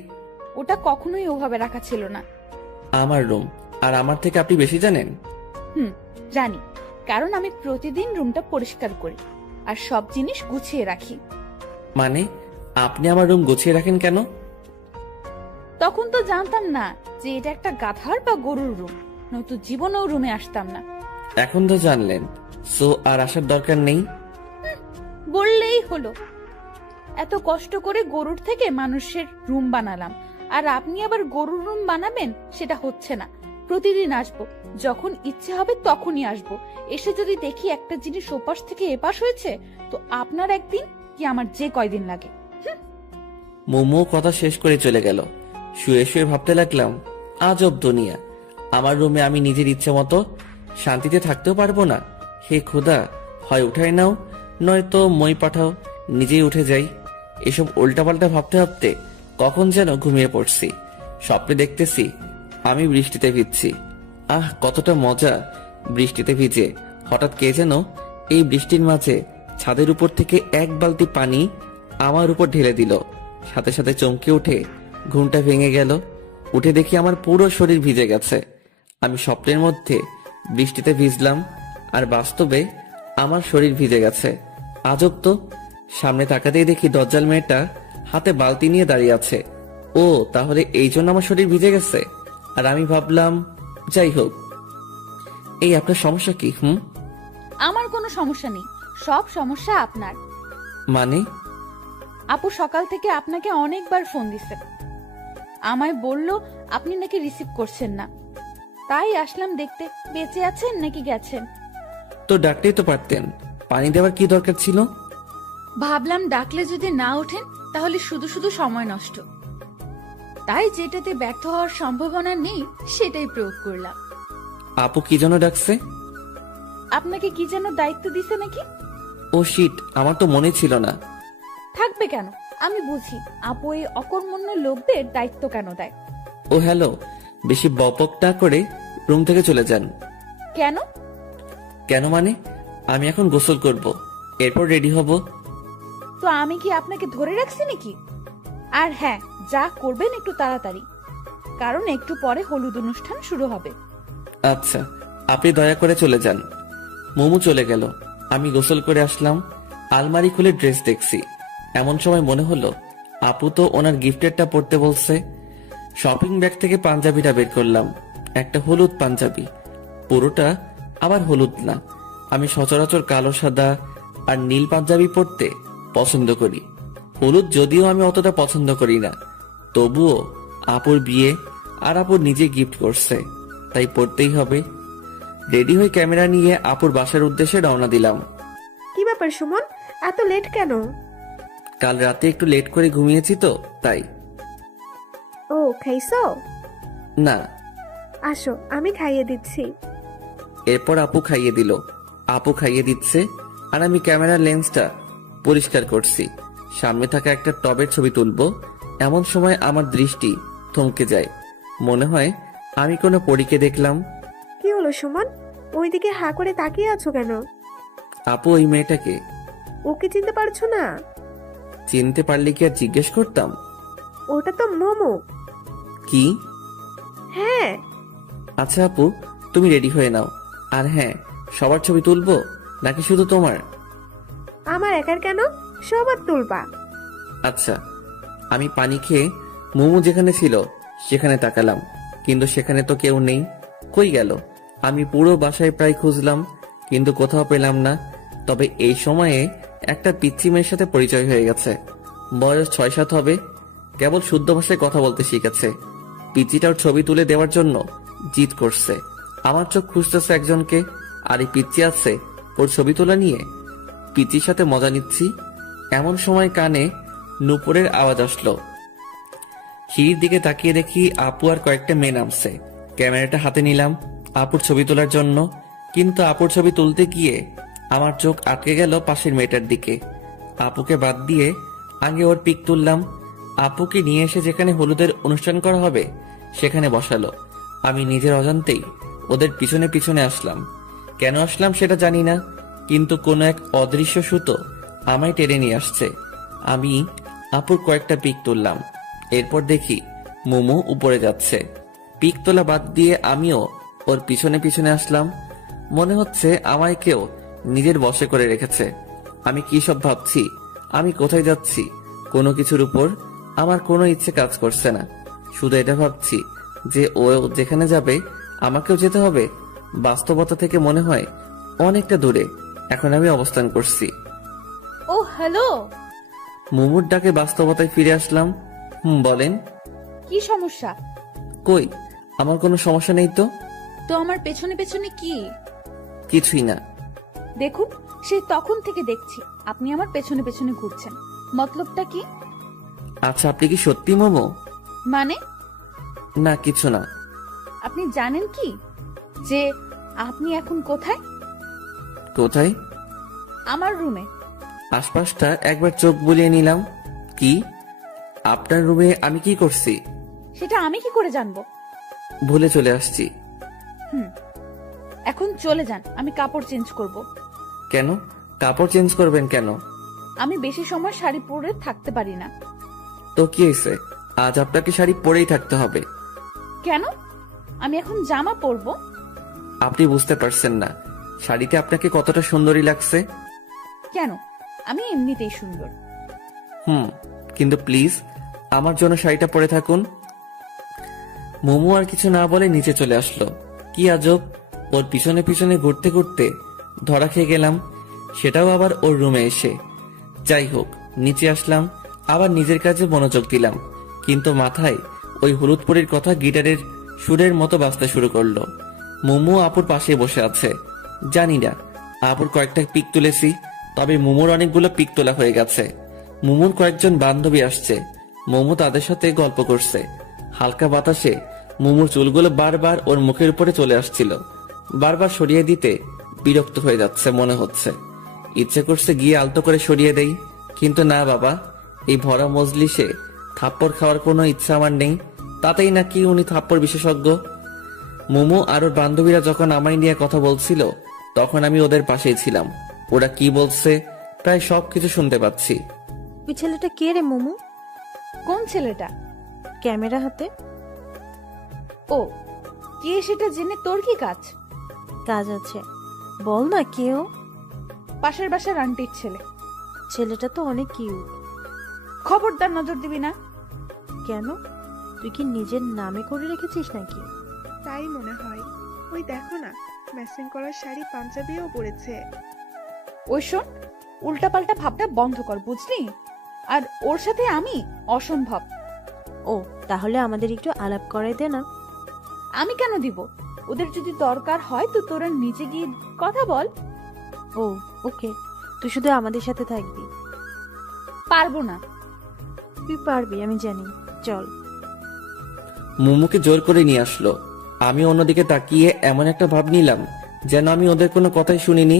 ওটা কখনোই ওভাবে রাখা ছিল না। আমার রুম, আর আমার থেকে আপনি বেশি জানেন। জানি, কারণ আমি প্রতিদিন রুমটা পরিষ্কার করি আর সব জিনিস গুছিয়ে রাখি। মানে আপনি আমার রুম গুছিয়ে রাখেন কেন? তখন তো জানতাম না যে এটা একটা গাধার বা গরুর রুম, নয়তো জীবনেও রুমে আসতাম না। এখন তো জানলেন, সো আর আসার দরকার নেই। বললেই হলো। এত কষ্ট করে গরুর থেকে মানুষের রুম বানালাম, আর আপনি আবার গরুর রুম বানাবেন? সেটা হচ্ছে না। প্রতিদিন আসবো, যখন ইচ্ছে হবে তখনই আসবো। এসে যদি দেখি একটা জিনিস ওপাশ থেকে এপাশ হয়েছে, তো আপনার একদিন কি আমার যে কয়দিন লাগে। মোমো কথা শেষ করে চলে গেল। শুয়ে শুয়ে ভাবতে লাগলাম, আজব দুনিয়া। আমার রুমে আমি নিজের ইচ্ছে মতো শান্তিতে থাকতেও পারবো না। হে খোদা, হয় উঠাই নাও, নয়তো মই পাঠাও, নিজেই উঠে যাই। এসব উল্টাপাল্টা ভাবতে ভাবতে কখন যেন ঘুমিয়ে পড়ছি। স্বপ্নে দেখতেছি আমি বৃষ্টিতে ভিজছি। কতটা মজা বৃষ্টিতে ভিজে। হঠাৎ কে যেন এই বৃষ্টির মাঝে ছাদের উপর থেকে এক বালতি পানি আমার উপর ঢেলে দিল। সাথে সাথে চমকে উঠে ঘুমটা ভেঙে গেল। উঠে দেখি আমার পুরো শরীর ভিজে গেছে। আমি স্বপ্নের মধ্যে বৃষ্টিতে ভিজলাম, আর বাস্তবে আমার শরীর ভিজে গেছে। আজব তো। সামনে তাকাতেই দেখি দজ্জাল মেয়েটা হাতে বালতি নিয়ে দাঁড়িয়ে আছে। ও, তাহলে এই জন্য আমার শরীর ভিজে গেছে। আর আমি ভাবলাম, যাই হোক, এই আপনার সমস্যা কি? আমার কোনো সমস্যা নেই, সব সমস্যা আপনার। মানে? আপু সকাল থেকে আপনাকে অনেকবার ফোন দিছে, আমায় বলল আপনি নাকি রিসিভ করছেন না, তাই আসলাম দেখতে বেঁচে আছেন নাকি গেছেন। তো ডাকতেই তো পারতেন, পানি দেওয়ার কি দরকার ছিল? ভাবলাম ডাকলে যদি না ওঠেন তাহলে শুধু শুধু সময় নষ্ট, তাই যেটাতে ব্যর্থ হওয়ার সম্ভাবনা নেই সেটাই প্রয়োগ করলাম। আপু কি জন্য ডাকছে? আপনাকে কি যেন দায়িত্ব দিছে নাকি? ও শিট, আমার তো মনে ছিল না। থাকবে কেন, আমি বুঝি আপু এই অকর্মণ্য লোকদের দায়িত্ব কেন দেয়। ও হ্যালো, বেশি বপক না করে রুম থেকে চলে যান। কেন? কেন মানে? আমি এখন গোসল করব, এরপর রেডি হব। তো আমি কি আপনাকে ধরে রাখছি নাকি? আর হ্যাঁ, যা করবেন একটু তাড়াতাড়ি, কারণ একটু পরে হলুদ অনুষ্ঠান শুরু হবে। আচ্ছা, আপনি দয়া করে চলে যান। মোমু চলে গেল, আমি গোসল করে আসলাম। আলমারি খুলে ড্রেস দেখছি, এমন সময় মনে হলো আপু তো ওনার গিফটেরটা পরতে বলছে। শপিং ব্যাগ থেকে পাঞ্জাবিটা বের করলাম, একটা হলুদ পাঞ্জাবি, পুরোটা আবার হলুদ না। আমি সচরাচর কালো সাদা আর নীল পাঞ্জাবি পরতে পছন্দ করি, হলুদ যদিও আমি অতটা পছন্দ করি না, তবুও আপুর বিয়ে আর আপুর নিজে গিফট করছে, তাই পড়তেই হবে। রেডি হয়ে ক্যামেরা নিয়ে আপুর বাসার উদ্দেশ্যে রওনা দিলাম। কি ব্যাপার সুমন, এত লেট কেন? কাল রাতে একটু লেট করে ঘুমিয়েছি তো তাই। ও খাইছো? না। আসো আমি খাইয়ে দিচ্ছি। এরপর আপু খাইয়ে দিল, আপু খাইয়ে দিচ্ছে আর আমি ক্যামেরার লেন্সটা পরিষ্কার করছি, সামনে থাকা একটা টবের ছবি তুলবো। এমন সময় আমার দৃষ্টি থমকে যায়, মনে হয় আমি কোনো পরীকে দেখলাম। কি হলো সুমন, ওইদিকে হা করে তাকিয়ে আছো কেন? আপু ওই মেয়েটাকে ওকে চিনতে পারছো না? চিনতে পারলে কি আর জিজ্ঞেস করতাম? ওটা তো মোমো। কি? হ্যাঁ। আচ্ছা আপু, তুমি রেডি হয়ে নাও। আর হ্যাঁ, সবার ছবি তুলবো নাকি শুধু তোমার? আমার একার কেন, সবার তুলবা। আচ্ছা। আমি পানি খেয়ে মোমো যেখানে ছিল সেখানে তাকালাম, কিন্তু সেখানে তো কেউ নেই। কই গেল? আমি পুরো বাসায় প্রায় খুঁজলাম, কিন্তু কোথাও পেলাম না। তবে এই সময়ে একটা পিচ্চি মেয়ের সাথে পরিচয় হয়ে গেছে, বয়স 6-7 হবে, কেবল শুদ্ধ ভাষায় কথা বলতে শিখেছে। পিচ্চিটার ছবি তুলে দেওয়ার জন্য জিদ করছে, আমার চোখ খুঁজতেছে একজনকে, আর এই পিচ্চি আছে ওর ছবি তোলা নিয়ে। পিচ্চির সাথে মজা নিচ্ছি, এমন সময় কানে নুপুরের আওয়াজ আসলো। সিঁড়ির দিকে তাকিয়ে দেখি আপু আর কয়েকটা মেয়ে নামছে। ক্যামেরাটা হাতে নিলাম আপুর ছবি তোলার জন্য, কিন্তু আপুর ছবি তুলতে গিয়ে আমার চোখ আটকে গেল পাশের মেয়েটার দিকে। আপুকে বাদ দিয়ে আগে ওর পিক তুললাম। আপুকে নিয়ে এসে যেখানে হলুদের অনুষ্ঠান করা হবে সেখানে বসালো। আমি নিজের অজান্তেই ওদের পিছনে পিছনে আসলাম। কেন আসলাম সেটা জানি না, কিন্তু কোনো এক অদৃশ্য সুতো আমায় টেনে নিয়ে আসছে। আমি আপুর কয়েকটা পিক তুললাম, এরপর দেখি মোমো উপরে যাচ্ছে। পিক তোলা বাদ দিয়ে আমিও ওর পিছনে পিছনে আসলাম। মনে হচ্ছে আমায় কেউ নিজের বশে করে রেখেছে। আমি কি সব ভাবছি, আমি কোথায় যাচ্ছি, কোনো কিছুর উপর আমার কোনো ইচ্ছে কাজ করছে না। শুধু এটা ভাবছি যে ও যেখানে যাবে আমাকেও যেতে হবে। বাস্তবতা থেকে মনে হয় অনেকটা দূরে এখন আমি অবস্থান করছি। ও হ্যালো। মোমোর ডাকে বাস্তবতায় ফিরে আসলাম। বলেন। কি সমস্যা? কই, আমার কোনো সমস্যা নেই তো। তো আমার পেছনে পেছনে কি? কিছুই না। দেখুন, সেই তখন থেকে দেখছি আপনি আমার পেছনে পেছনে ঘুরছেন, মতলবটা কি? আচ্ছা, আপনি কি সত্যি মোমো? মানে? না কিছু না। আপনি জানেন কি যে আপনি এখন কোথায়? কোথায়? আমার রুমে। আশপাশটা একবার চোখ বুলিয়ে নিলাম। কি? আপনার রুমে আমি কি করছি সেটা আমি কি করে জানবো? ভুলে চলে আসছি। এখন চলে যান, আমি কাপড় চেঞ্জ করব। কেন? কাপড় চেঞ্জ করবেন কেন? আমি বেশি সময় শাড়ি পরে থাকতে পারি না। তো কি হয়েছে, আজ আপনাকে শাড়ি পরেই থাকতে হবে। কেন? আমি এখন জামা পরবো। আপনি বুঝতে পারছেন না শাড়িতে আপনাকে কতটা সুন্দরী লাগছে। কেন? আমি এমনিতেই সুন্দর। কিন্তু প্লিজ আমার জন্য শাড়িটা পরে থাকুন। মোমো আর কিছু না বলে নিচে চলে আসলো। কি আজব, ওর পিছনে পিছনে ঘুরতে ঘুরতে ধরা খেয়ে গেলাম, সেটাও আবার ওর রুমে এসে। যাই হোক, নিচে আসলাম, আবার নিজের কাজে মনোযোগ দিলাম, কিন্তু মাথায় ওই হলুদ পরীর কথা গিটারের সুরের মতো বাজতে শুরু করলো। মোমো আপুর পাশে বসে আছে। জানি না আপুর কয়েকটা পিক তুলেছি, তবে মোমোর অনেকগুলো পিক তোলা হয়ে গেছে। মোমোর কয়েকজন বান্ধবী আসছে, মোমো তাদের সাথে গল্প করছে। হালকা বাতাসে মোমোর চুলগুলো বারবার ওর মুখের উপরে চলে আসছিল। বারবার সরিয়ে দিতে বিরক্ত হয়ে যাচ্ছে মনে হচ্ছে। ইচ্ছে করছে গিয়ে আলতো করে সরিয়ে দেই, কিন্তু না বাবা, এই ভরা মজলিসে থাপ্পড় খাওয়ার কোনো ইচ্ছা আমার নেই। তাতেই নাকি উনি থাপ্পড় বিশেষজ্ঞ। মোমো আর ওর বান্ধবীরা যখন আমায় নিয়ে কথা বলছিল, তখন আমি ওদের পাশেই ছিলাম। ওরা কি বলছে প্রায় সবকিছু শুনতে পাচ্ছি। ওই ছেলেটা কে রে মোমো? কোন ছেলেটা? ক্যামেরা হাতে। ও, কে সেটা জেনে তোর কি কাজ? কাজ আছে, বল না কেউ। পাশের বাসার আন্টির ছেলে। ছেলেটা তো অনেক কিউট। খবরদার নজর দিবি না। কেন, তুই কি নিজের নামে করে রেখেছিস নাকি? তাই মনে হয়। ওই দেখো না, ম্যাচিং করার শাড়ি পাঞ্জাবিও পরেছে। ওই শোন, উল্টাপাল্টা ভাবটা বন্ধ কর, বুঝলি? আর ওর সাথে আমি অসম্ভব। ও, তাহলে আমাদের একটু আলাপ করাই দে না। আমি কেন দিব? ওদের যদি দরকার হয় তো তোরা নিচে গিয়ে কথা বল। ও ওকে, তুই শুধু আমাদের সাথে থাকবি। পারবো না। তুই পারবি, আমি জানি। চল। মোমোকে জোর করে নিয়ে আসলো। আমি অন্যদিকে তাকিয়ে এমন একটা ভাব নিলাম যেন আমি ওদের কোনো কথাই শুনিনি।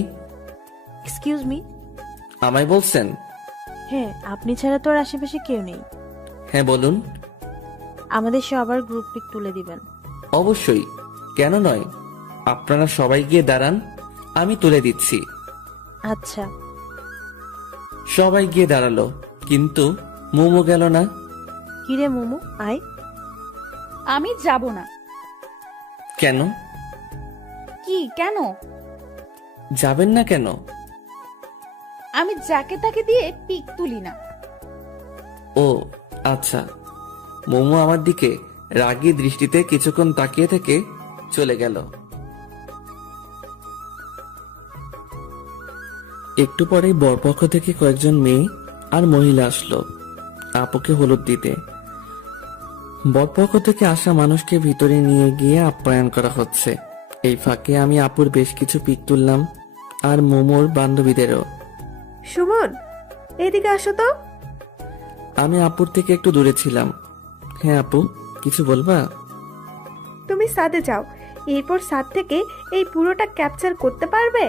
Excuse me. আমায় বলছেন? হ্যাঁ, আপনি ছাড়া তো আর আশেপাশে কেউ নেই। হ্যাঁ বলুন। আমাদের সবার গ্রুপ পিক তুলে দিবেন। অবশ্যই, কেন নয়। আপনারা সবাই গিয়ে দাঁড়ান, আমি তুলে দিচ্ছি। আচ্ছা। সবাই গিয়ে দাঁড়ালো, কিন্তু মোমো গেল না। কিরে মোমো, আয়। আমি যাব না। কেন? কি কেন? যাবেন না কেন? আমি যাকে তাকে দিয়ে পিক তুলি না। ও আচ্ছা। মোমো আমার দিকে রাগী দৃষ্টিতে কিছুক্ষণ তাকিয়ে থেকে চলে গেল। একটু পরেই বরপক্ষ থেকে কয়েকজন মেয়ে আর মহিলা আসলো আপুকে হলুদ দিতে। বরপক্ষ থেকে আসা মানুষকে ভিতরে নিয়ে গিয়ে আপ্যায়ন করা হচ্ছে। এই ফাঁকে আমি আপুর বেশ কিছু পিক তুললাম, আর মোমোর বান্ধবীদেরও। সুমন, এদিকে আসো তো। আমি আপুর থেকে একটু দূরে ছিলাম। হ্যাঁ আপু, কিছু বলবা? তুমি সাথে যাও, এরপর সাথ থেকে এই পুরোটা ক্যাপচার করতে পারবে?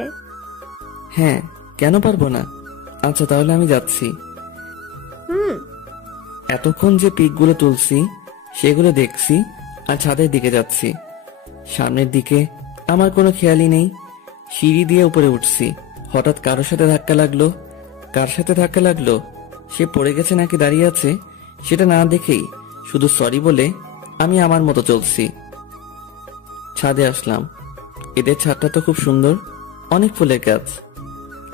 হ্যাঁ, কেন পারবো না। আচ্ছা তাহলে আমি যাচ্ছি। হুম। এতক্ষণ যে পিকগুলো তুলছি সেগুলো দেখছি আর ছাদের দিকে যাচ্ছি। সামনের দিকে আমার কোনো খেয়ালই নেই। সিঁড়ি দিয়ে উপরে উঠছি, হঠাৎ কারোর সাথে ধাক্কা লাগলো। কার সাথে ধাক্কা লাগলো, সে পড়ে গেছে নাকি দাঁড়িয়ে আছে, সেটা না দেখেই শুধু সরি বলে আমি আমার মতো চলছি। ছাদে আসলাম। এদের ছাদটা তো খুব সুন্দর, অনেক ফুলের গাছ।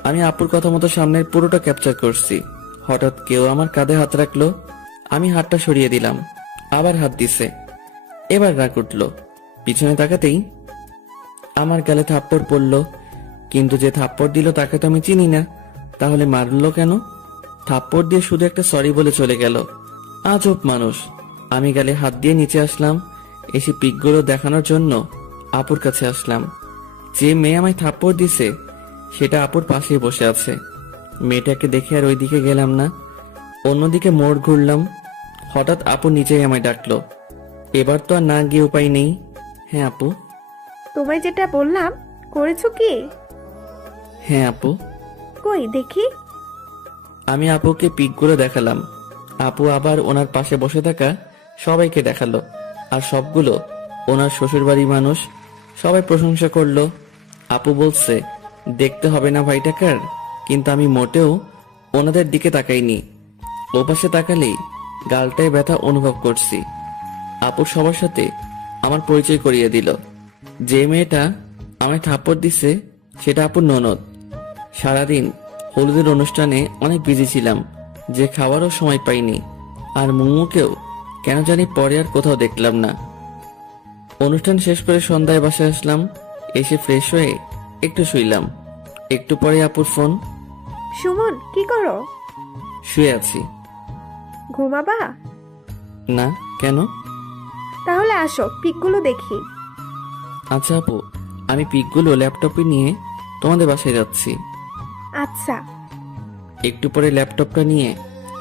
আমি আপুর কথা মতো সামনের পুরোটা ক্যাপচার করছি। হঠাৎ কেউ আমার কাঁধে হাত রাখলো। আমি হাতটা সরিয়ে দিলাম, আবার হাত দিছে। এবার রাগ উঠলো। পিছনে তাকাতেই আমার গালে থাপ্পড় পড়লো, কিন্তু যে থাপ্পড় দিল তাকে তো আমি চিনি না, তাহলে মারলো কেন? থাপ্পড় দিয়ে শুধু একটা সরি বলে চলে গেল। আজব মানুষ। আমি গালে হাত দিয়ে নিচে আসলাম, এসে পিকগুলো দেখানোর জন্য আপুর কাছে আসলাম। যে মেয়ে আমায় থাপ্পড় দিছে সেটা আপুর পাশেই বসে আছে। মেয়েটাকে দেখে আর ওইদিকে গেলাম না, অন্যদিকে মোড় ঘুরলাম। হঠাৎ আপু নিচেই আমায় ডাকলো। এবার তো আর না গিয়ে উপায় নেই। হ্যাঁ আপু। তোমায় যেটা বললাম করেছো কি? হ্যাঁ আপু। কই দেখি। আমি আপুকে পিকগুলো দেখালাম। আপু আবার ওনার পাশে বসে থাকা সবাইকে দেখালো, আর সবগুলো ওনার শ্বশুরবাড়ির মানুষ। সবাই প্রশংসা করলো। আপু বলছে দেখতে হবে না ভাইটাকার, কিন্তু আমি মোটেও ওনাদের দিকে তাকাইনি। ওপাশে তাকালেই গালটায় ব্যথা অনুভব করছি। আপুর সবার সাথে আমার পরিচয় করিয়ে দিল। যে মেয়েটা আমায় থাপ্পড় দিছে সেটা আপুর ননদ। সারাদিন হলুদের অনুষ্ঠানে অনেক বিজি ছিলাম, যে খাওয়ারও সময় পাইনি। আর মুমুকেও কেন জানি পরে আর কোথাও দেখলাম না। অনুষ্ঠান শেষ করে সন্ধ্যায় বাসায় আসলাম। এসে ফ্রেশ হয়ে একটু শুইলাম। একটু পরে আপুর ফোন। সুমন কি করো? শুয়ে আছি। ঘুমাবা? না, কেন? তাহলে আসো পিকগুলো দেখি। আচ্ছা আপু, আমি পিকগুলো ল্যাপটপে নিয়ে তোমাদের বাসায় যাচ্ছি। আচ্ছা। একটু পরে ল্যাপটপটা নিয়ে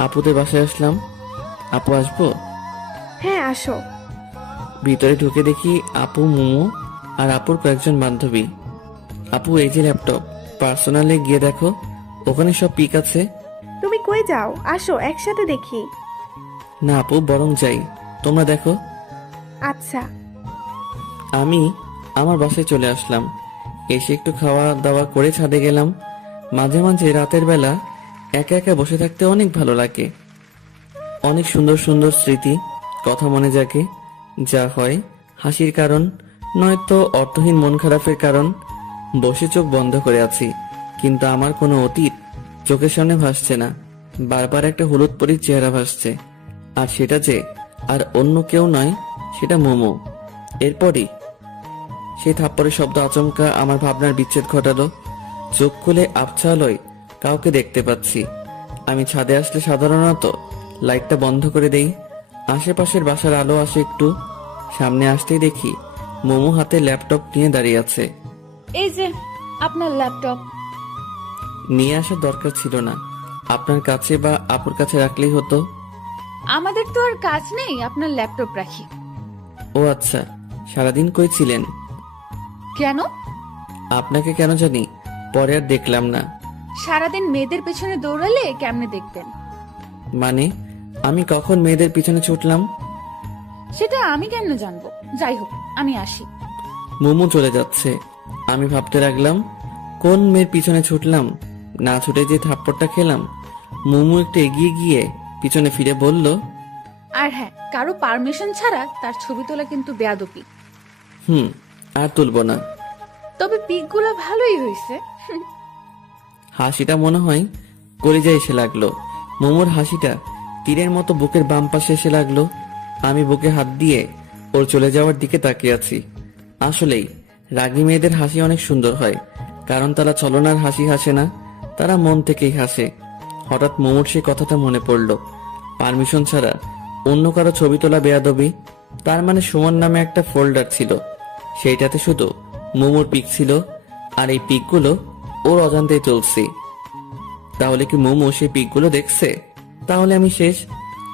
আপুদের বাসায় আসলাম। আপু আসবো? হ্যাঁ আসো। ভিতরে ঢুকে দেখি আপু, মোমো আর আপুর কয়েকজন বান্ধবী। আপু এই যে ল্যাপটপ, পার্সোনালে গিয়ে দেখো, ওখানে সব পিক আছে। তুমি কই যাও? আসো একসাথে দেখি। না আপু, বরং যাই, তোমরা দেখো। আচ্ছা। আমি আমার বাসায় চলে আসলাম। এসে একটু খাওয়া দাওয়া করে ছাদে গেলাম। মাঝে মাঝে রাতের বেলা একা একা বসে থাকতে অনেক ভালো লাগে। অনেক সুন্দর সুন্দর স্মৃতি, কথা মনে জাগে। যা হয় হাসির কারণ, নয়তো অর্থহীন মন খারাপের কারণ। বসে চোখ বন্ধ করে আছি, কিন্তু আমার কোনো অতীত চোখের সামনে ভাসছে না। বারবার একটা হলুদ পরীর চেহারা ভাসছে, আর সেটা যে আর অন্য কেউ নয়, সেটা মোমো। এরপরই সেই থাপ্পড়ের শব্দ আচমকা আমার ভাবনার বিচ্ছেদ ঘটালো। চোখ খুলে আবছা আলোয় কাউকে দেখতে পাচ্ছি। আমি ছাদে আসলে সাধারণত লাইটটা বন্ধ করে দেই। আশেপাশের বাসার আলো আসে একটু। সামনে আসতেই দেখি মোমো হাতে ল্যাপটপ নিয়ে দাঁড়িয়ে আছে। এই যে আপনার ল্যাপটপ। নিয়ে আসার দরকার ছিল না, আপনার কাছে বা আপুর কাছে রাখলেই হতো। আমাদের তো আর কাজ নেই আপনার ল্যাপটপ রাখি। ও আচ্ছা, সারাদিন কই ছিলেন? কেন? আপনাকে কেন জানি পরে আর দেখলাম না। সারাদিন মেয়েদের পেছনে দৌড়ালে কেমনে দেখবেন? মানে আমি কখন মেয়েদের পিছনে ছুটলাম? সেটা আমি কেন জানবো? যাই হোক, আমি আসি। মোমো চলে যাচ্ছে। আমি ভাবতে লাগলাম, কোন মেয়ের পিছনে ছুটলাম? না ছুটে যে থাপ্পড়টা খেলাম। মোমো একটু এগিয়ে গিয়ে পিছনে ফিরে বলল, আর হ্যাঁ, কারো পারমিশন ছাড়া তার ছবি তোলা কিন্তু বেয়াদবি। আর তুলবো না। তবে পিকগুলো ভালোই হয়েছে। হাসিটা মনে হয় কলিজায় এসে লাগলো। মোমোর হাসিটা তীরের মতো বুকের বাম পাশে এসে লাগলো। আমি বুকে হাত দিয়ে ওর চলে যাওয়ার দিকে তাকিয়ে আছি। আসলেই রাগী মেয়েদের হাসি অনেক সুন্দর হয়, কারণ তারা ছলনার হাসি হাসে না, তারা মন থেকেই হাসে। হঠাৎ মোমোর সেই কথাটা মনে পড়লো, পারমিশন ছাড়া অন্য কারো ছবি তোলা বেয়াদবি। তার মানে সুমন নামে একটা ফোল্ডার ছিল, সেইটাতে শুধু মোমোর পিক ছিল, আর এই পিকগুলো ওর অজান্তেই চলছে। তাহলে কি মোমো সেই পিকগুলো দেখছে? তাহলে আমি শেষ,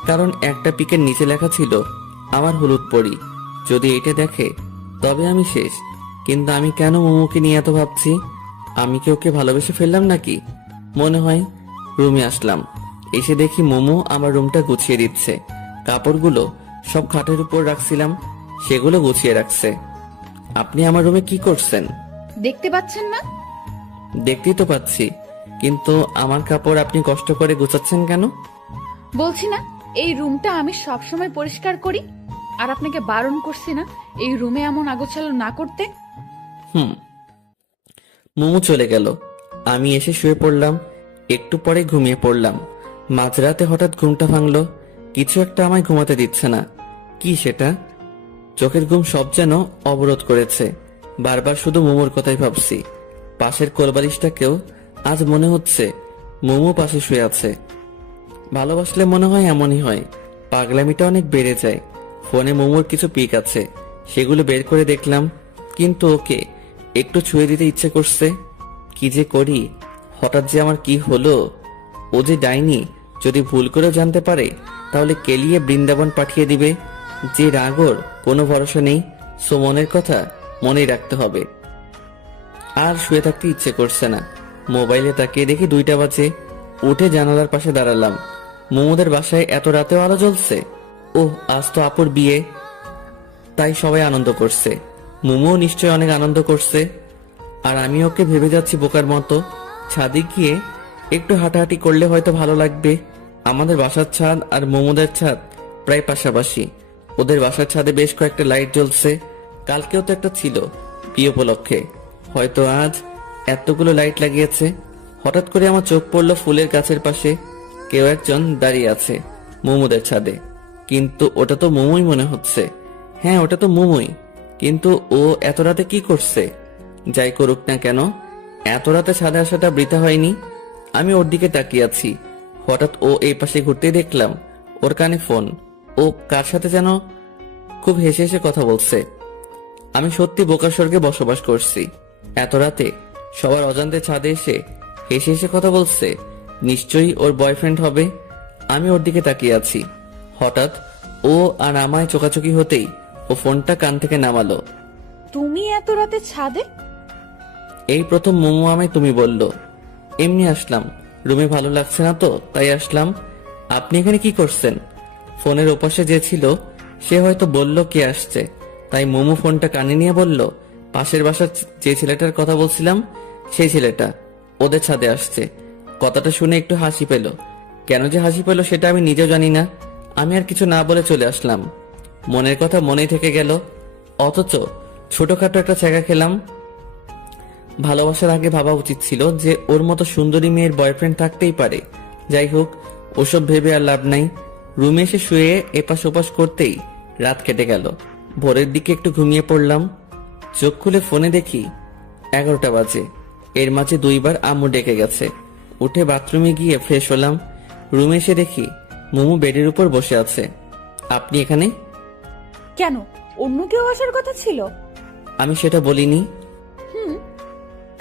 কারণ একটা পিকের নিচে লেখা ছিল আমার হলুদ পরি। যদি এটা দেখে তবে আমি শেষ। কিন্তু আমি কেন মোমোকে নিয়ে এত ভাবছি? আমি কি ওকে ভালোবেসে ফেললাম নাকি? মনে হয় রুমে আসলাম, এসে দেখি মোমো আমার রুমটা গুছিয়ে দিচ্ছে। কাপড়গুলো সব খাটের উপর রাখছিলাম, সেগুলো গুছিয়ে রাখছে। আপনি আমার রুমে কি করছেন? দেখতে পাচ্ছেন না? দেখতেই তো পাচ্ছি, কিন্তু আমার কাপড় আপনি কষ্ট করে গুছাচ্ছেন কেন? বলছি না, এই রুমটা আমি সবসময় পরিষ্কার করি, আর আপনাকে বারণ করছি না এই রুমে এমন আগোছালো না করতে। মোমো চলে গেল। আমি এসে শুয়ে পড়লাম। একটু পরে ঘুমিয়ে পড়লাম। মাঝরাতে হঠাৎ ঘুমটা ভাঙলো। কিছু একটা আমায় ঘুমাতে দিচ্ছে না। কি সেটা? চোখের ঘুম সব যেন অবরোধ করেছে। বারবার শুধু মোমোর কথাই ভাবছি। পাশের কোলবালিশটাকেও আজ মনে হচ্ছে মোমো পাশে শুয়ে আছে। ভালোবাসলে মনে হয় এমনই হয়, পাগলামিটা অনেক বেড়ে যায়। ফোনে মোমোর কিছু পিক আছে, সেগুলো বের করে দেখলাম, কিন্তু ওকে একটু ছুঁয়ে দিতে ইচ্ছে করছে। কি যে করি, হঠাৎ যে আমার কি হলো? ও যে ডাইনি, যদি ভুল করেও জানতে পারে তাহলে কেলিয়ে বৃন্দাবন পাঠিয়ে দিবে। যে রাগর কোনো ভরসা নেই, সো মনের কথা মনেই রাখতে হবে। আর শুয়ে থাকতে ইচ্ছে করছে না। মোবাইলে তাকিয়ে দেখি 2টা বাজে। উঠে জানালার পাশে দাঁড়ালাম। মোমোদের বাসায় এত রাতেও আলো জ্বলছে। ওহ, আজ তো আপুর বিয়ে, তাই সবাই আনন্দ করছে। মোমো নিশ্চয় অনেক আনন্দ করছে, আর আমি ওকে ভেবে যাচ্ছি বোকার মতো। ছাদে গিয়ে একটু হাঁটাহাঁটি করলে হয়তো ভালো লাগবে। আমাদের বাসার ছাদ আর মোমোদের ছাদ প্রায় পাশাপাশি। ওদের বাসার ছাদে বেশ কয়েকটা লাইট জ্বলছে। কালকেও তো একটা ছিল বিয়ে উপলক্ষে, হয়তো আজ এতগুলো লাইট লাগিয়েছে। হঠাৎ করে আমার চোখ পড়লো ফুলের গাছের পাশে কেউ একজন দাঁড়িয়ে আছে মোমোদের ছাদে। কিন্তু ওটা তো মোমোই মনে হচ্ছে। হ্যাঁ, ওটা তো মোমোই, কিন্তু ও এত রাতে কি করছে? যাই করুক না কেন, এত রাতে ছাদে আসাটা বৃথা হয়নি। আমি ওর দিকে তাকিয়ে আছি। হঠাৎ ও এই পাশে ঘুরতেই দেখলাম ওর কানে ফোন। ও কার সাথে যেন খুব হেসে হেসে কথা বলছে। আমি সত্যি বোকার স্বর্গে বসবাস করছি। এত রাতে সবার অজান্তে ছাদে এসে হেসে হেসে কথা বলছে, নিশ্চয়ই ওর বয়ফ্রেন্ড হবে। আমি ওর দিকে তাকিয়ে আছি। হঠাৎ ও আর আমায় চোকাচোকি হতেই ও ফোনটা কান থেকে নামালো। তুমি এত রাতে ছাদে? এই প্রথম মোমো আমায় তুমি বলল। এমনি আসলাম, রুমে ভালো লাগছে না তো তাই আসলাম। আপনি এখানে কি করছেন? ফোনের ওপাশে যে ছিল সে হয়তো বলল কে আসছে, তাই মোমো ফোনটা কানে নিয়ে বলল, পাশের বাসার যে ছেলেটার কথা বলছিলাম সেই ছেলেটা ওদের ছাদে আসছে। কথাটা শুনে একটু হাসি পেল। কেন যে হাসি পেল সেটা আমি নিজেও জানি না। আমি আর কিছু না বলে চলে আসলাম। মনের কথা মনেই থেকে গেল, অথচ ছোটখাটো একটা ছ্যাঁকা খেলাম। ভালোবাসার আগে ভাবা উচিত ছিল যে ওর মতো সুন্দরী মেয়ের বয়ফ্রেন্ড থাকতেই পারে। যাই হোক, ওসব ভেবে আর লাভ নাই। রুমে এসে শুয়ে এপাশ ওপাশ করতেই রাত কেটে গেল। ভোরের দিকে একটু ঘুমিয়ে পড়লাম। চোখ খুলে ফোনে দেখি 11টা বাজে। এর মাঝে 2বার আম্মু ডেকে গেছে। উঠে বাথরুমে গিয়ে ফ্রেশ হলাম। রুমে এসে দেখি মোমো বেডের উপর বসে আছে। আপনি এখানে? কেন, অন্য কেউ আসার কথা ছিল? আমি সেটা বলিনি।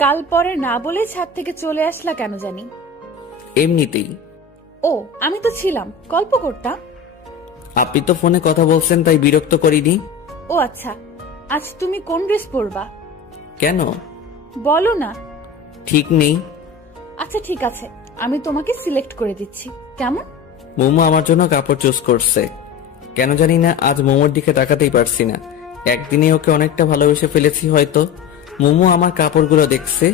কাল পরে না বলে ছাদ থেকে চলে আসলা কেন জানি? এমনিতেই। ও, আমি তো ছিলাম, গল্প করতাম। আপনি তো ফোনে কথা বলছেন তাই বিরক্ত করিনি। ও আচ্ছা, আজ তুমি কোন ড্রেস পরবা? কেন? বলো না। ঠিক নেই। আচ্ছা ঠিক আছে, আমি তোমাকে সিলেক্ট করে দিচ্ছি, কেমন? মোমো আমার জন্য কাপড় চুজ করছে। কেন জানি না আজ মোমোর দিকে তাকাতেই পারছি না। একদিনে ওকে অনেকটা ভালোবেসে ফেলেছি হয়তো। মোমো আমার কাপড়গুলো দেখছে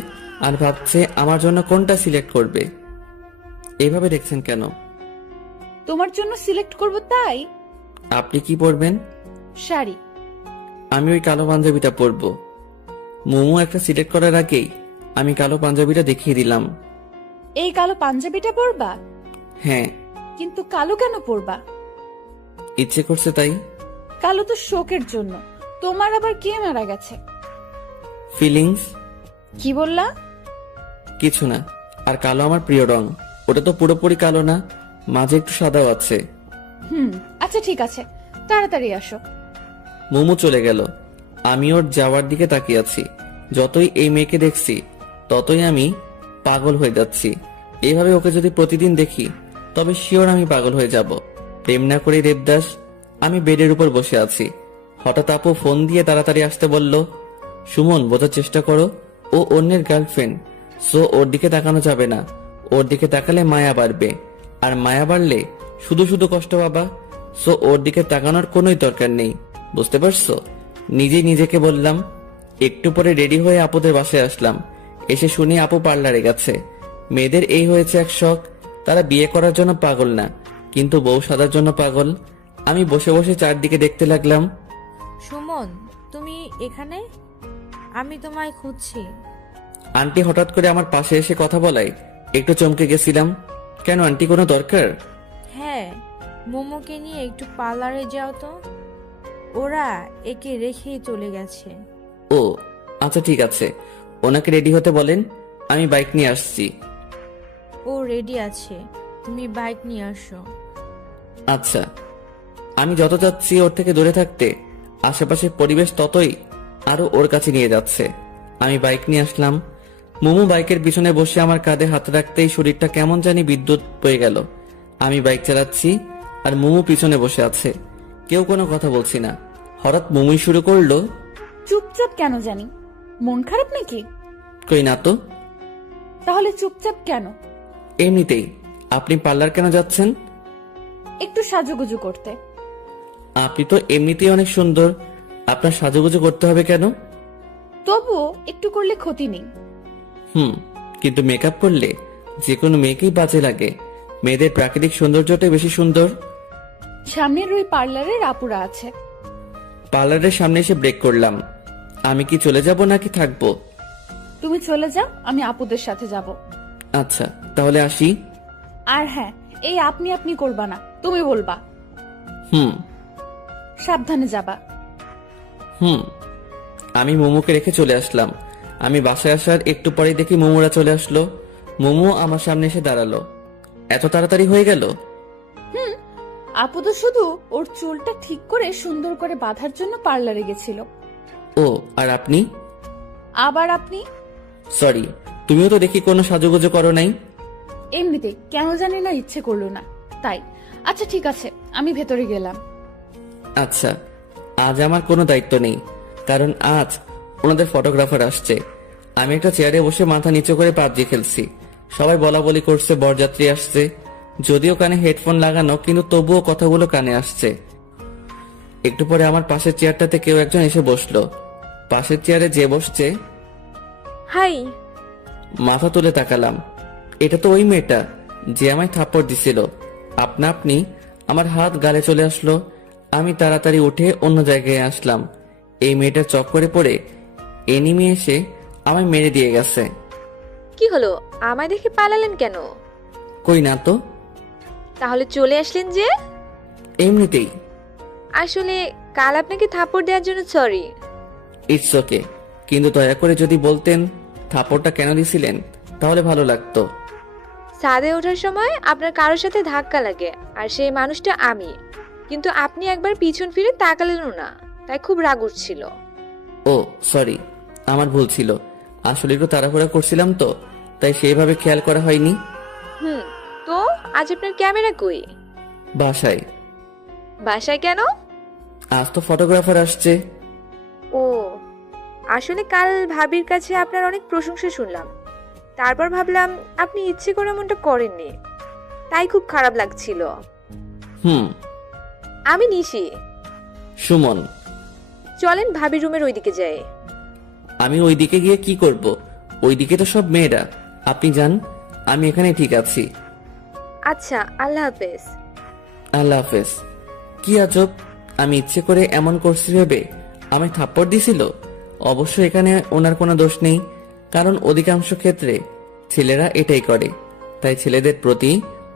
আর ভাবছে আমার জন্য কোনটা সিলেক্ট করবে। এইভাবে দেখছেন কেন? তোমার জন্য সিলেক্ট করব তাই। আপনি কি পরবেন? শাড়ি। আমি ওই কালো পাঞ্জাবিটা পরবো। মোমো একটা সিলেক্ট করার আগেই আমি কালো পাঞ্জাবিটা দেখিয়ে দিলাম। এই কালো পাঞ্জাবিটা পরবা? হ্যাঁ। কিন্তু কালো কেন পরবা? ইচ্ছে করছে তাই। কালো তো শোকের জন্য। তোমার আবার কে মারা গেছে? ফিলিংস। কি বললা? কিছু না। আর কালো আমার প্রিয় রং। ওটা তো পুরোপুরি কালো না, মাঝে একটু সাদাও আছে। আচ্ছা ঠিক আছে, তাড়াতাড়ি আসো। মোমো চলে গেল। আমি ওর যাওয়ার দিকে তাকিয়ে আছি। যতই এই মেয়েকে দেখছি ততই আমি পাগল হয়ে যাচ্ছি। এইভাবে ওকে যদি প্রতিদিন দেখি তবে শিওর আমি পাগল হয়ে যাব। প্রেম না করে দেবদাস। আমি বেডের উপর বসে আছি। হঠাৎ আপু ফোন দিয়ে তাড়াতাড়ি আসতে বলল। সুমন, বোঝার চেষ্টা করো, ও অন্যের গার্লফ্রেন্ড। সো ওর দিকে তাকানো যাবে না। ওর দিকে তাকালে মায়া বাড়বে, আর মায়া বাড়লে শুধু শুধু কষ্ট পাবা। সো ওর দিকে তাকানোর কোনোই দরকার নেই, বুঝতে পারছো? নিজেই নিজেকে বললাম। একটু পরে রেডি হয়ে আপুদের বাসায় আসলাম। এসে শুনি আপু পার্লারে গেছে। মেয়েদের এই হয়েছে এক শখ, তারা বিয়ে করার জন্য পাগল না, কিন্তু বউ সাজার জন্য পাগল। আমি বসে বসে চারদিকে দেখতে লাগলাম। সুমন, তুমি এখানে? আমি তোমায় খুঁজছি। আন্টি হঠাৎ করে আমার পাশে এসে কথা বলায় একটু চমকে গেছিলাম। কেন আন্টি, কোনো দরকার? হ্যাঁ, মোমোকে নিয়ে একটু পার্লারে যাও তো। ওরা একে রেখেই চলে গেছে। ও আচ্ছা ঠিক আছে, ওনাকে রেডি হতে বলেন, আমি বাইক নিয়ে আসছি। ও রেডি আছে, তুমি বাইক নিয়ে আসো। আচ্ছা। আমি যত যাচ্ছি ওর থেকে দূরে থাকতে, আশেপাশের পরিবেশ ততই আরো ওর কাছে নিয়ে যাচ্ছে। আমি বাইক নিয়ে আসলাম। মোমো বাইকের পিছনে বসে আমার কাঁধে হাত রাখতেই শরীরটা কেমন জানি বিদ্যুৎ পেয়ে গেল। আমি বাইক চালাচ্ছি আর মোমো পিছনে বসে আছে। কেউ কোনো কথা বলছি না। হঠাৎ মোমোই শুরু করলো। চুপচাপ কেন জানি? মন খারাপ নাকি? কই না তো। তাহলে চুপচাপ কেন? এমনিতেই। আপনি পার্লার কেন যাচ্ছেন? একটু সাজুগুজু করতে। আপনি তো এমনিতেই অনেক সুন্দর, আপনার সাজুগুজু করতে হবে কেন? তবুও একটু করলে ক্ষতি নেই। কিন্তু মেকআপ করলে যে কোনো মেয়েকেই বাজে লাগে। মেয়েদের প্রাকৃতিক সৌন্দর্যটাই বেশি সুন্দর। সামনের ওই পার্লারের আপুরা আছে। পার্লারের সামনে এসে ব্রেক করলাম। আমি কি চলে যাব নাকি থাকবো? তুমি চলে যাও, আমি আপুদের সাথে যাব। আচ্ছা তাহলে আসি। আর হ্যাঁ, এই আপনি আপনি করবা না, তুমি বলবা। সাবধানে যাবা। আমি মোমোকে রেখে চলে আসলাম। আমি বাসায় আসার একটু পরেই দেখি মোমোরা চলে আসলো। মোমো আমার সামনে এসে দাঁড়ালো। এত তাড়াতাড়ি হয়ে গেল? আপু তো শুধু ওর চুলটা ঠিক করে সুন্দর করে বাঁধার জন্য পার্লারে গেছিল। ও, আর আপনি? আবার আপনি? সরি, তুমিও তো দেখি কোনো সাজুগুজু করো নাই। এমনিতে কেন জানি না ইচ্ছে করলো না তাই। আচ্ছা ঠিক আছে, আমি ভেতরে গেলাম। আচ্ছা, আজ আমার কোনো দায়িত্ব নেই, কারণ আজ ওনাদের ফটোগ্রাফার আসছে। আমি একটা চেয়ারে বসে মাথা নিচু করে পাবজি খেলছি। সবাই বলা বলি করছে বরযাত্রী আসছে। যদিও কানে হেডফোন লাগানো, কিন্তু তবুও কথাগুলো কানে আসছে। একটু পরে আমার পাশের চেয়ারটাতে কেউ একজন এসে বসলো। পাশের চেয়ারে যে বসছে, হাই। মাথা তুলে তাকালাম। এটা তো ওই মেয়েটা যে আমায় থাপ্পড় দিছিল। আপনা আপনি আমার হাত গালে চলে আসলো। আমি তাড়াতাড়ি উঠে অন্য জায়গায় আসলাম। এই মেয়েটার চক্করে পড়ে এনিমি এসে আমায় মেরে দিয়ে গেছে। কি হলো, আমায় দেখে পালালেন কেন? কই না তো। তাহলে চলে আসলেন যে? এমনিতেই। আসলে কাল আপনাকে থাপ্পড় দেওয়ার জন্য সরি। ইটস ওকে, কিন্তু দয়া করে যদি বলতেন থাপ্পড়টা কেন দিছিলেন তাহলে ভালো লাগতো। ছাদে ওঠার সময় আপনার কারোর সাথে ধাক্কা লাগে, আর সেই মানুষটা আমি। কিন্তু আপনি একবার পিছন ফিরে তাকালেনও না, তাই খুব রাগ উঠছিল। ও সরি, আমার ভুল ছিল। আসলে একটু তাড়াহুড়া করছিলাম তো, তাই সেইভাবে খেয়াল করা হয়নি। তো আজ আপনার ক্যামেরা কই? বাসায়। বাসায় কেন? আজ তো ফটোগ্রাফার আসছে। ও, আসলে কাল ভাবির কাছে আপনার অনেক প্রশংসা শুনলাম। তারপর ভাবলাম আপনি ইচ্ছে করে এমনটা করেননি, তাই খুব খারাপ লাগছিল। আমি নিশি। সুমন। চলেন ভাবি রুমের ওইদিকে যাই। আমি ওইদিকে গিয়ে কি করব? ওইদিকে তো সব মেয়েরা। আপনি যান, আমি এখানে ঠিক আছি। আচ্ছা, আল্লাহ হাফেজ। আল্লাহ হাফেজ। কি আজব, আমি ইচ্ছে করে এমন করছি ভেবে আমি থাপ্পড় দিছিল। অবশ্য এখানে ওনার কোনো দোষ নেই, কারণ অধিকাংশ ক্ষেত্রে ছেলেরা এটাই করে। তাই ছেলেদের প্রতি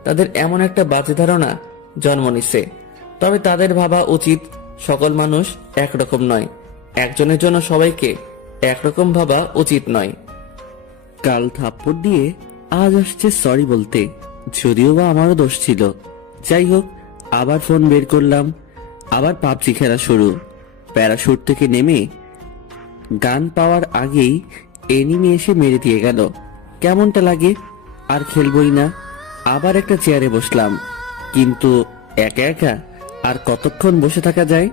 তাদের এমন একটা বাজে ধারণা জন্ম নিছে। তবে তাদের ভাবা উচিত সকল মানুষ একরকম নয়। একজনের জন্য সবাইকে একরকম ভাবা উচিত নয়। কাল থাপ্পড় দিয়ে আজ আসছে সরি বলতে, যদিও বা আমারও দোষ ছিল। যাই হোক, আবার ফোন বের করলাম। আবার পাবজি খেলা শুরু। প্যারাশুট থেকে নেমে গান পাওয়ার আগেই এনিমি এসে মেরে দিয়ে গেল। কেমনটা লাগে? আর খেলবই না। আবার একটা চেয়ারে বসলাম, কিন্তু একা একা আর কতক্ষণ বসে থাকা যায়?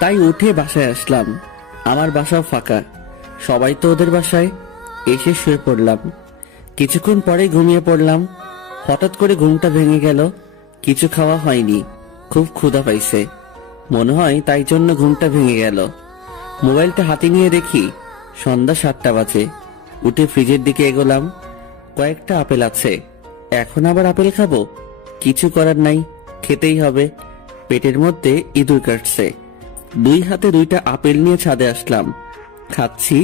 তাই উঠে বাসায় আসলাম। আমার বাসাও ফাঁকা, সবাই তো ওদের বাসায়। এসে শুয়ে পড়লাম। কিছুক্ষণ পরে ঘুমিয়ে পড়লাম। হঠাৎ করে ঘুমটা ভেঙে গেল। কিছু খাওয়া হয়নি, খুব ক্ষুধা পাইছে মনে হয়, তাই জন্য ঘুমটা ভেঙে গেল। মোবাইলটা হাতে নিয়ে দেখি সন্ধ্যা 7টা বাজে। উঠে ফ্রিজের দিকে এগোলাম। কয়েকটা আপেল আছে, এখন আবার আপেল খাবো? কিছু করার নাই, খেতেই হবে। পেটের মধ্যে ইঁদুর কাটছে। 2 হাতে 2টা আপেল নিয়ে ছাদে আসলাম। খাচ্ছি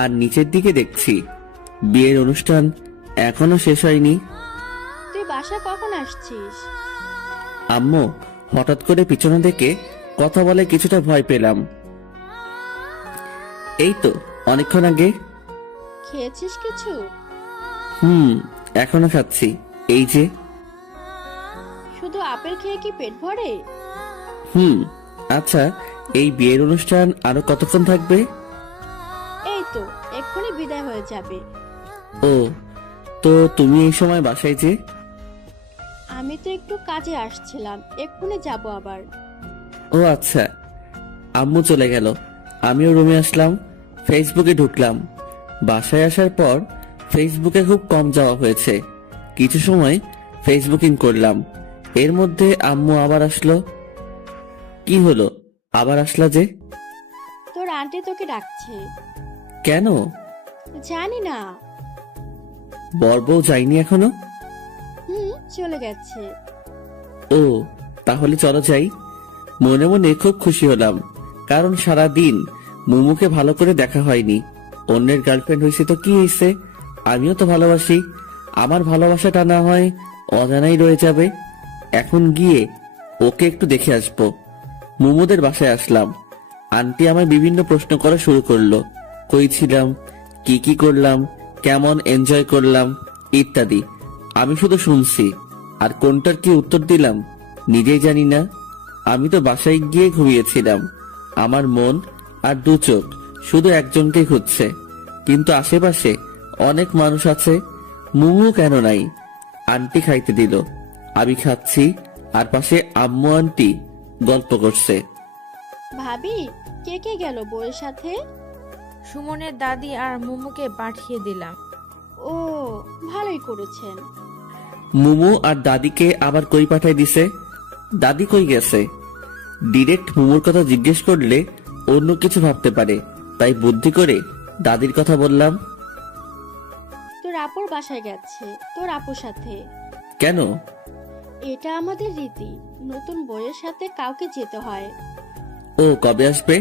আর নিচের দিকে দেখছি বিয়ের অনুষ্ঠান এখনো শেষ হয়নি। তুই বাসা কখন আসছিস? আম্মু হঠাৎ করে পিছনে দেখে কথা বলে কিছুটা ভয় পেলাম। এই তো অনেকক্ষণ আগে। খেয়েছিস কিছু? এখনো খাচ্ছি, এই যে। শুধু আপেল খেয়ে কি পেট ভরে? আচ্ছা, এই বিয়ের অনুষ্ঠান আরো কতক্ষণ থাকবে? এই তো এক্ষুনি বিদায় হয়ে যাবে। ও, তো তুমি এই সময় বাসায় যে? আমি তো একটু কাজে আসছিলাম, এক্ষুনি যাব আবার। ও আচ্ছা। আম্মু চলে গেল, আমিও রুমে আসলাম। ফেসবুকে ঢুকলাম। বাসায় আসার পর ফেসবুকে খুব কম যাওয়া হয়েছে। কিছু সময় ফেসবুকিং করলাম। এর মধ্যে আম্মু আবার আসলো। কি হলো, আবার আসলা যে? তোর আন্টি তোকে ডাকছে। কেন? জানি না। বর বউ যায়নি এখনো? চলে গেছে। ও, তাহলে চলো যাই। মনে মনে খুব খুশি হলাম, কারণ সারা দিন মুমুকে ভালো করে দেখা হয়নি। অন্যের গার্লফ্রেন্ড হয়েছে তো কি হয়েছে, আমিও তো ভালোবাসি। আমার ভালোবাসাটা না হয় অজানাই রয়ে যাবে। এখন গিয়ে ওকে একটু দেখে আসবো। মুমুদের বাসায় আসলাম। আন্টি আমায় বিভিন্ন প্রশ্ন করা শুরু করলো। কই ছিলাম, কি কি করলাম, কেমন এনজয় করলাম ইত্যাদি। আমি শুধু শুনছি, আর কোনটার কি উত্তর দিলাম নিজেই জানি না। আমি তো বাসায় গিয়ে ঘুমিয়েছিলাম। আমার মন আর দু চোখ শুধু একজনকে খুঁজছে, কিন্তু আশেপাশে অনেক মানুষ আছে। মুমু কেন নাই? আন্টি খাইতে দিল, আমি খাচ্ছি, আর পাশে আম্মু আন্টি গল্প করছে। ভাবি, কে কে গেল বউয়ের সাথে? সুমনের দাদি আর মুমুকে পাঠিয়ে দিলাম। ও, ভালোই করেছেন। মুমু আর দাদিকে আবার কই পাঠাই দিছে? দাদি কই গেছে? ডিরেক্ট মুমুর কথা জিজ্ঞেস করলে অন্য কিছু ভাবতে পারে, তাই বুদ্ধি করে দাদির কথা বললাম। তোর আপুর বাসায় গেছে, তোর আপুর সাথে। কেন? এটা আমাদের রীতি, নতুন বউয়ের সাথে কাউকে যেতে হয়। ও কবে আসবে?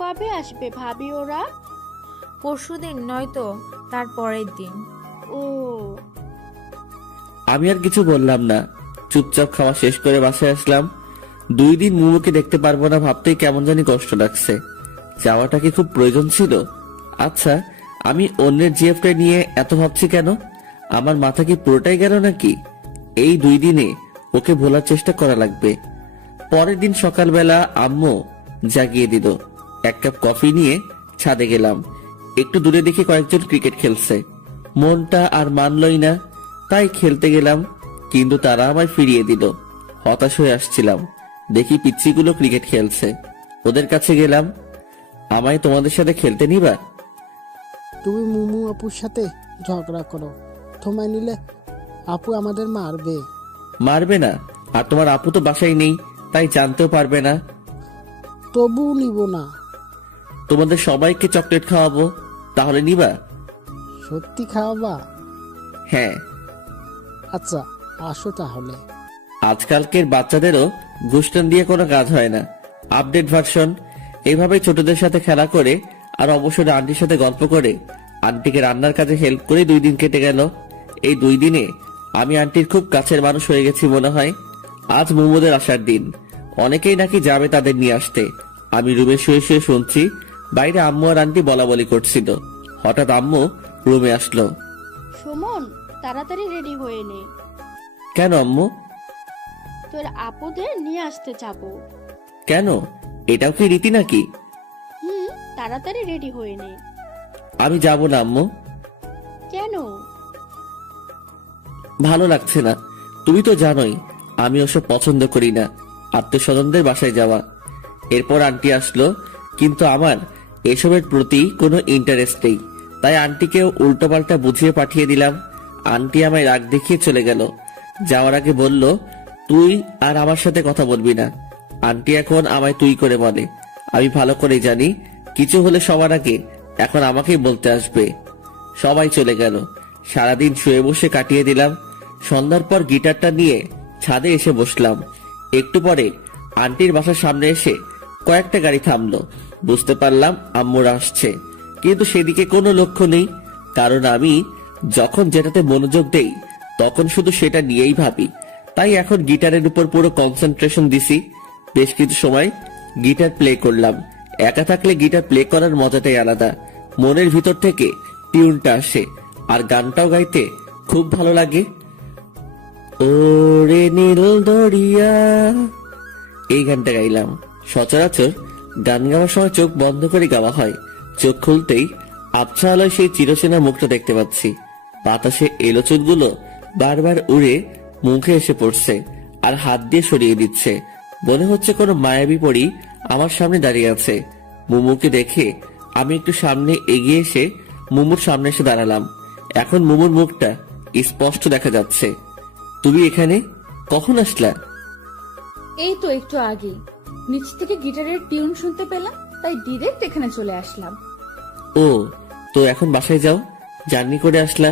কবে আসবে ভাবি ওরা? পরশুদিন নয়তো তার পরের দিন। ও, আমি আর কিছু বললাম না, চুপচাপ খাওয়া শেষ করে বাসায় আসলাম। 2 দিন মুমুকে দেখতে পারবো না ভাবতেই কেমন জানি কষ্ট লাগছে। যাওয়াটা কি খুব প্রয়োজন ছিল? আচ্ছা, আমি অন্যের জিএফটা নিয়ে এত ভাবছি কেন? আমার মাথা কি পুরোটাই গেল নাকি? এই 2 দিনে ওকে ভোলার চেষ্টা করা লাগবে। পরের দিন সকালবেলা আম্মু জাগিয়ে দিল। 1 কাপ কফি নিয়ে ছাদে গেলাম। একটু দূরে দেখি কয়েকজন ক্রিকেট খেলছে। মনটা আর মানলই না, তাই খেলতে গেলাম, কিন্তু তারা আমায় ফিরিয়ে দিল। হতাশ হয়ে আসছিলাম, দেখি পিচ্চিগুলো ক্রিকেট খেলছে। ওদের কাছে গেলাম, আমায় তোমাদের সাথে খেলতে নিবা? তুমি মুমু আপুর সাথে ঝগড়া করো, তোমায় নিলে আপু আমাদের মারবে। মারবে না, আর তোমার আপু তো বাসায় নেই, তাই জানতেও পারবে না। তবু নিব না। তোমাদের সবাইকে চকলেট খাওয়াবো, তাহলে নিবা? সত্যি খাওয়াবা? হ্যাঁ। আচ্ছা, আসো তাহলে। আজকালকের বাচ্চাদেরও ঘুষটান দিয়ে কোনো কাজ হয় না, আপডেট ভার্সন। এইভাবে ছোটদের সাথে খেলা করে আর অবসরে আন্টির সাথে গল্প করে আন্টিকে রান্নার কাজে হেল্প করে 2 দিন কেটে গেল। এই 2 দিনে আমি আন্টির খুব কাছের মানুষ হয়ে গেছি মনে হয়। আজ মোমোদের আসার দিন, অনেকেই নাকি যাবে তাদের নিয়ে আসতে। আমি রুমে শুয়ে শুয়ে শুনছি, বাইরে আম্মু আর আন্টি বলা বলি করছিল। হঠাৎ আম্মু রুমে আসলো। সুমন, তাড়াতাড়ি রেডি হয়ে নে, কেন আম্মু? তোর আপুদের নিয়ে আসতে যাবো। কেন? এটাও কি রীতি নাকি? তাড়াতাড়ি রেডি হয়ে নে। আমি যাব না আম্মু। কেন? ভালো লাগছে না, তুমি তো জানোই আমি ওসব পছন্দ করি না, আত্মীয়স্বজনদের বাসায় যাওয়া। এরপর আন্টি আসলো, কিন্তু আমার এসবের প্রতি কোনো ইন্টারেস্ট নেই, তাই আন্টিকেও উল্টোপাল্টা বুঝিয়ে পাঠিয়ে দিলাম। আন্টি আমায় রাগ দেখিয়ে চলে গেল। যাওয়ার আগে বলল, তুই আর আমার সাথে কথা বলবি না। আন্টি এখন আমায় তুই করে বলে। আমি ভালো করে জানি কিছু হলে সবার আগে এখন আমাকেই বলতে আসবে। সবাই চলে গেল। সারাদিন শুয়ে বসে কাটিয়ে দিলাম। সন্ধ্যার পর গিটারটা নিয়ে ছাদে এসে বসলাম। একটু পরে আন্টির বাসার সামনে এসে কয়েকটা গাড়ি থামলো। বুঝতে পারলাম আম্মুর আসছে, কিন্তু সেদিকে কোনো লক্ষ্য নেই, কারণ আমি যখন যেটাতে মনোযোগ দেই তখন শুধু সেটা নিয়েই ভাবি। তাই এখন গিটারের উপর পুরো কনসেন্ট্রেশন দিছি। বেশ কিছু সময় গিটার প্লে করলাম। একা থাকলে গিটার প্লে করার মজাটাই আলাদা। মনের ভিতর থেকে টিউনটা আসে, আর গানটাও গাইতে খুব ভালো লাগে। ওরে নীল দরিয়া, এই গানটা গাইলাম। সচরাচর গান গাওয়ার সময় চোখ বন্ধ করে গাওয়া হয়। চোখ খুলতেই আবছা আলোয় সেই চিরচেনা মুখটা দেখতে পাচ্ছি। বাতাসে এলো চুলগুলো বারবার উড়ে মুখে এসে পড়ছে আর হাত দিয়ে সরিয়ে দিচ্ছে। মনে হচ্ছে কোনো মায়াবী পরী আমার সামনে দাঁড়িয়ে আছে। মুমুকে দেখে আমি একটু সামনে এগিয়ে এসে মুমুর সামনে এসে দাঁড়ালাম। এখন মুমুর মুখটা স্পষ্ট দেখা যাচ্ছে। তুমি এখানে কখন আসলা? এই তো একটু আগে নিচ থেকে গিটারের টিউন শুনতে পেলাম, তাই ডিরেক্ট এখানে চলে আসলাম। ও, তো এখন বাসায় যাও, জার্নি করে আসলা,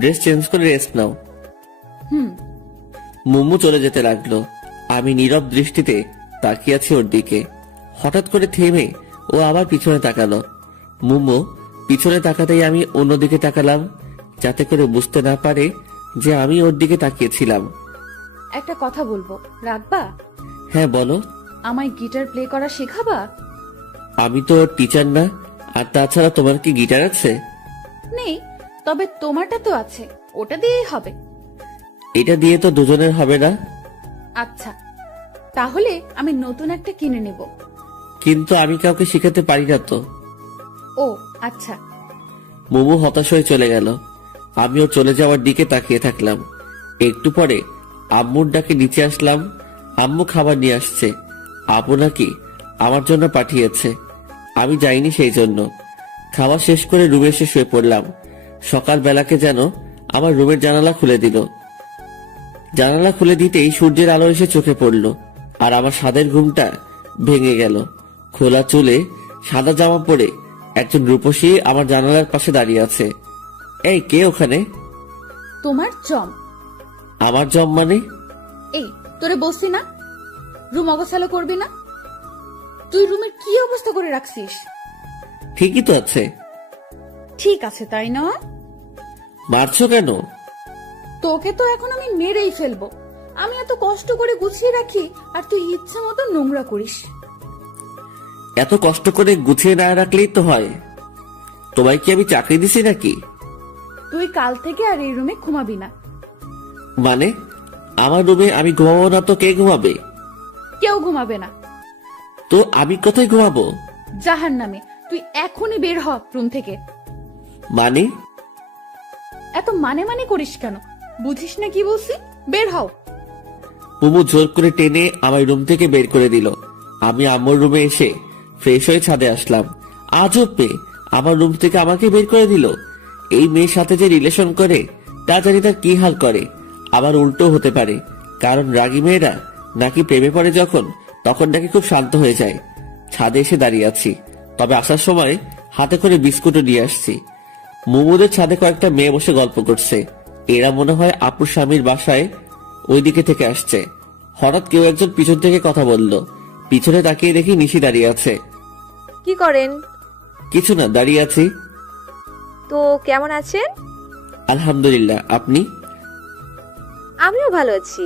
ড্রেস চেঞ্জ করে রেস্ট নাও। মুম্মু চলে যেতে লাগলো। আমি নীরব দৃষ্টিতে তাকিয়ে আছি ওর দিকে। হঠাৎ করে থেমে ও আবার পিছনে তাকালো। মুম্মু পিছনে তাকাতেই আমি অন্যদিকে তাকালাম, যাতে করে বুঝতে না পারে যে আমি ওর দিকে তাকিয়েছিলাম। একটা কথা বলবো, রাখবা? হ্যাঁ বলো। আমায় গিটার প্লে করা শেখাবা? আমি তো টিচার না, আর তাছাড়া তোমার কি গিটার আছে? নেই, তবে তোমারটা তো আছে, ওটা দিয়েই হবে। এটা দিয়ে তো দুজনের হবে না। আচ্ছা, তাহলে আমি নতুন একটা কিনে নেব। কিন্তু আমি কাউকে শিখাতে পারি না তো। ও আচ্ছা। মোমো হতাশ হয়ে চলে গেল। আমিও চলে যাওয়ার দিকে তাকিয়ে থাকলাম। একটু পরে আম্মুর ডাকে নিচে আসলাম। আম্মু খাবার নিয়ে আসছে। আপু নাকি আমার জন্য পাঠিয়েছে, আমি যাইনি সেই জন্য। খাওয়া শেষ করে রুমে এসে শুয়ে পড়লাম। সকালবেলাকে যেন আমার রুমের জানালা খুলে দিল। জানালা খুলে দিতেই সূর্যের আলো এসে চোখে পড়ল, আর আমার সাদের ঘুমটা ভেঙে গেল। খোলা চুলে সাদা জামা পরে একজন রূপসী আমার জানালার পাশে দাঁড়িয়ে আছে। এই, কে ওখানে? তোমার জম। আমার জম মানে? এই, তোরে বসছি না, রুম অগোছালো করবি না? তুই রুমের কি অবস্থা করে রাখছিস? ঠিকই তো আছে। ঠিক আছে তাই না? মারছো কেন? তোকে তো এখন আমি মেরেই ফেলবো। আমি এত কষ্ট করে গুছিয়ে রাখি, আর তুই ইচ্ছা মতো নোংরা করিস। এত কষ্ট করে গুছিয়ে না রাখলেই তো হয়। তোমায় কি আমি চাকরি দিছি নাকি? তুই কাল থেকে আর এই রুমে ঘুমাবি না। মানে আমার রুমে আমি ঘুমাবো না তো কে ঘুমাবে? কেউ ঘুমাবে না। তো আমি কোথায় ঘুমাবো? জাহান্নামে। তুই এখনই বের হ রুম থেকে। মানে? এত মানে মানে করিস কেন? বুঝিস না কি বলছি? বের হও। মোমো জোর করে টেনে আমার রুম থেকে বের করে দিল। আমি আম্মুর রুমে এসে ফ্রেশ হয়ে ছাদে আসলাম। আজব মেয়ে, আমার রুম থেকে আমাকে বের করে দিল। এই মেয়ের সাথে যে রিলেশন করে তা জানি তার কি হাল করে। আবার উল্টো হতে পারে, কারণ রাগী মেয়েরা নাকি প্রেমে পড়ে যখন, তখন নাকি খুব শান্ত হয়ে যায়। ছাদে এসে দাঁড়িয়ে আছি, তবে আসার সময় হাতে করে বিস্কুটও নিয়ে আসছি। মোমোদের ছাদে কয়েকটা মেয়ে বসে গল্প করছে। এরা মনে হয় আপুর স্বামীর বাসায় ওইদিকে থেকে আসছে। হঠাৎ কেউ একজন পিছন থেকে কথা বলল। পিছনে তাকিয়ে দেখি নিশি দাঁড়িয়ে আছে। কি করেন? কিছু না, দাঁড়িয়ে আছি। তো কেমন আছেন? আলহামদুলিল্লাহ, আপনি? আমিও ভালো আছি।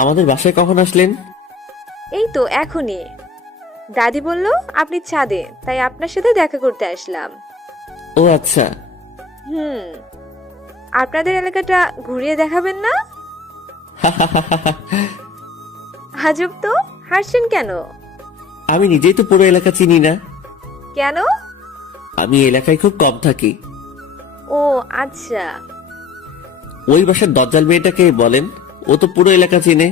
আমাদের বাসায় কখন আসলেন? এই তো এখনই। দাদি বলল আপনি ছাদে, তাই আপনার সাথে দেখা করতে আসলাম। ও আচ্ছা। আপনাদের এলাকাটা ঘুরিয়ে দেখাবেন না? আজব তো, হাসছেন কেন? আমি নিজেই তো পুরো এলাকা চিনি না। কেন? আমি এলাকায় খুব কম থাকি। ও আচ্ছা। ওই বাসার দজ্জাল মেয়েটাকে বলেন, ও তো পুরো এলাকা চিনে।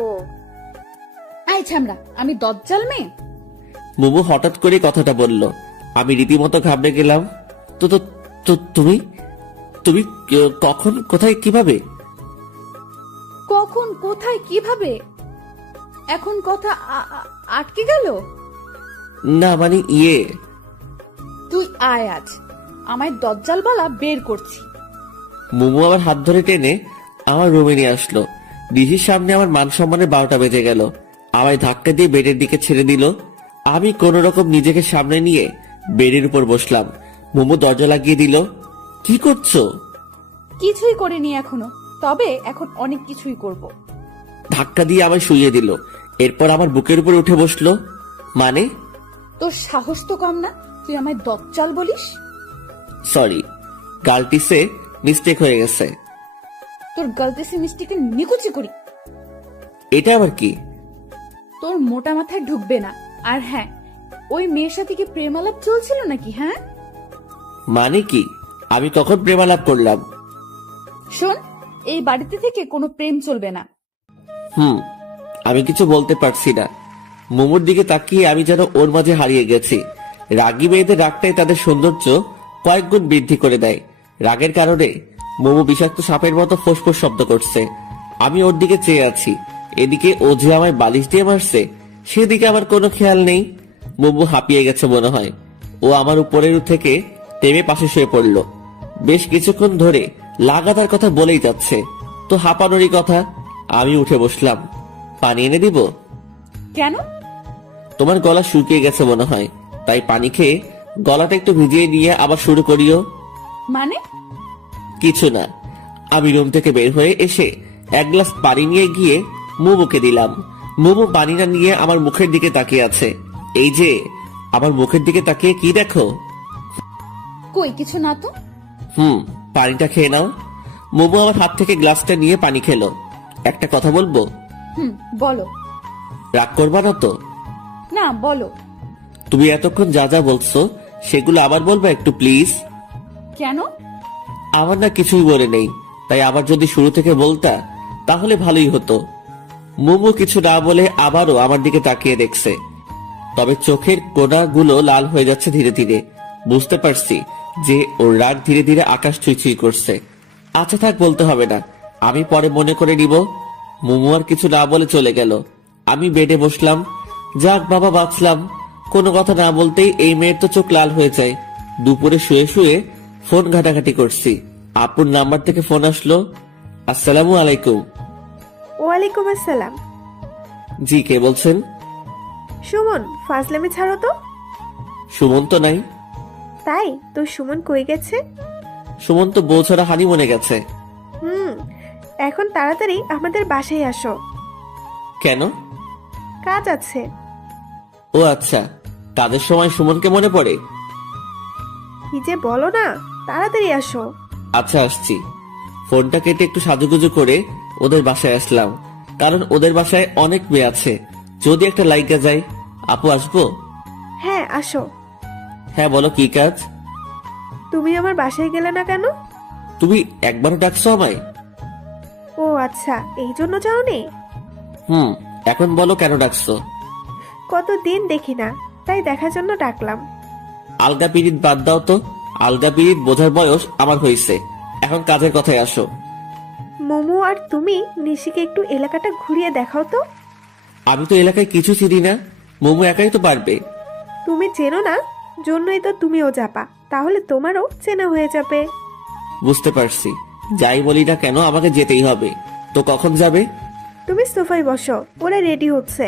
ও আই ছামড়া, আমি দজ্জাল মেয়ে? মোমো হঠাৎ করে কথাটা বলল। আমি রীতিমতো ঘাবড়ে গেলাম। তো তো তো তুমি তুমি কখন, কোথায়, কিভাবে? কখন, কোথায়, কিভাবে? এখন কথা আটকে গেল? না মানে তুই আয়, আজ আমায় দজ্জালবালা বের করছি। মোমো আমার হাত ধরে টেনে আমার রুমে নিয়ে আসলো। ডিজির সামনে আমার মান সম্মানের 12টা বেজে গেল। আমায় ধাক্কা দিয়ে বেডের দিকে ছেড়ে দিল। আমি কোন রকম নিজেকে সামনে নিয়ে বেডের উপর বসলাম। মোমো দরজা লাগিয়ে দিল। কি করছো? কিছুই করিনি এখনো, তবে এখন অনেক কিছুই করব। ধাক্কা দিয়ে আমায় শুইয়ে দিল। এরপর আমার বুকের উপর উঠে বসলো। মানে? তোর সাহস তো কম না, তুই আমায় দজ্জাল বলিস? সরি, গালটিসে মিস্টেক হয়ে গেছে। তোর গলতিসি মিস্টেকে নিকুচি করি। এটা আবার কি? তোর মোটা মাথায় ঢুকবে না। আর হ্যাঁ, ওই মেয়ের সাথে কি প্রেমালাপ চলছিল নাকি? হ্যাঁ, মানে কি? আমি কখন প্রেমালাপ করলাম? শোন, এই বাড়িতে থেকে কোনো প্রেম চলবে না। আমি কিছু বলতে পারছি না। মোমোর দিকে তাকিয়ে আমি যেন ওর মাঝে হারিয়ে গেছি। রাগী মেয়েদের রাগটাই তাদের সৌন্দর্য কয়েক গুণ বৃদ্ধি করে দেয়। রাগের কারণে মোমো বিষাক্ত সাপের মতো ফোঁসফোঁস শব্দ করছে। আমি ওর দিকে চেয়ে আছি। এদিকে ও যে আমায় বালিশ দিয়ে মারছে, সেদিকে আমার কোনো খেয়াল নেই। মোমো হাঁপিয়ে গেছে মনে হয়। ও আমার উপরের থেকে টেমে পাশে শুয়ে পড়ল। বেশ কিছুক্ষণ ধরে লাগাতার কথা বলেই যাচ্ছে। তো হাঁপানোরই কথা। আমি উঠে বসলাম। পানি এনে দিব? কেন? তোমার গলা শুকিয়ে গেছে মনে হয়, তাই পানি খেয়ে গলাটা একটু ভিজিয়ে নিয়ে আবার শুরু করিও। মানে? কিছু না। আমি রুম থেকে বের হয়ে এসে এক গ্লাস পানি নিয়ে গিয়ে মোমোকে দিলাম। মোমো পানিটা নিয়ে আমার মুখের দিকে তাকিয়ে আছে। এই যে আমার মুখের দিকে তাকিয়ে কি দেখো? কই কিছু না তো। পানিটা খেয়ে নাও। মোমো আমার হাত থেকে গ্লাসটা নিয়ে পানি খেলো। একটা কথা বলবো? বলো। রাগ করবা না তো? না, বলো। তুমি এতক্ষণ যা যা বলছো সেগুলো আবার বলবা একটু প্লিজ। কেন? আমার না কিছুই বলে নেই, তাই আবার যদি শুরু থেকে বলতা তাহলে ভালোই হতো। মোমো কিছু না বলে আবারও আমার দিকে তাকিয়ে দেখছে, তবে চোখের কোণাগুলো লাল হয়ে যাচ্ছে ধীরে ধীরে। বুঝতে পারছি যে ওর রাগ ধীরে ধীরে আকাশ ছুঁই করছে। আচ্ছা থাক, বলতে হবে না, আমি পরে মনে করে নিব। মোমো আর কিছু না বলে চলে গেল। আমি বেডে বসলাম। যাক বাবা, বাঁচলাম। কোনো কথা না বলতেই এই মেয়ের তো চোখ লাল হয়ে যায়। দুপুরে শুয়ে শুয়ে ফোন ঘাটাঘাটি করছি, আপুর নাম্বার থেকে ফোন আসলো। আসসালামু আলাইকুম। ওয়ালাইকুম আসসালাম। জি, কে বলছেন? সুমন, ফাজলামি ছাড়ো তো। সুমন তো নাই। তাই তো, সুমন কই গেছে? সুমন তো বউ ছাড়া হানিমুনে গেছে। এখন তাড়াতাড়ি আমাদের বাসায় আসো। কেন? কাজ আছে। ও আচ্ছা, কাজের সময় সুমনকে মনে পড়ে? কি যে বলো না, তাড়াতাড়ি আসো। আচ্ছা আসছি। ফোনটা কেটে একটু সাজুগুজু করে ওদের বাসায় আসলাম, কারণ ওদের বাসায় অনেক মেয়ে আছে, যদি একটা লাইগা যায়। আপু আসবো? হ্যাঁ আসো। হ্যাঁ বলো, কি কাজ? তুমি আমার বাসায় গেলে না কেন? তুমি একবারও ডাকছো আমায়? ও আচ্ছা, এই জন্য যাওনি? এখন বলো কেন ডাকছো? কতদিন দেখি না, তাই দেখার জন্য ডাকলাম। আলগা পিরিত বাদ দাও তো, আলগা পিরিত বোঝার বয়স আমার হয়েছে, এখন কাজের কথায় আসো। মোমো আর তুমি নিশিকে একটু এলাকাটা ঘুরিয়ে দেখাও তো। আমি তো এলাকায় কিছু চিনি না, মোমো একাই তো পারবে। তুমি চেনো না, জন্যই তো তুমিও যাবা, তাহলে তোমারও চেনা হয়ে যাবে। বুঝতে পারছি, যাই বলি না কেন আমাকে যেতেই হবে। তো কখন যাবে? তুমি সোফায় বসো, ওরা রেডি হচ্ছে।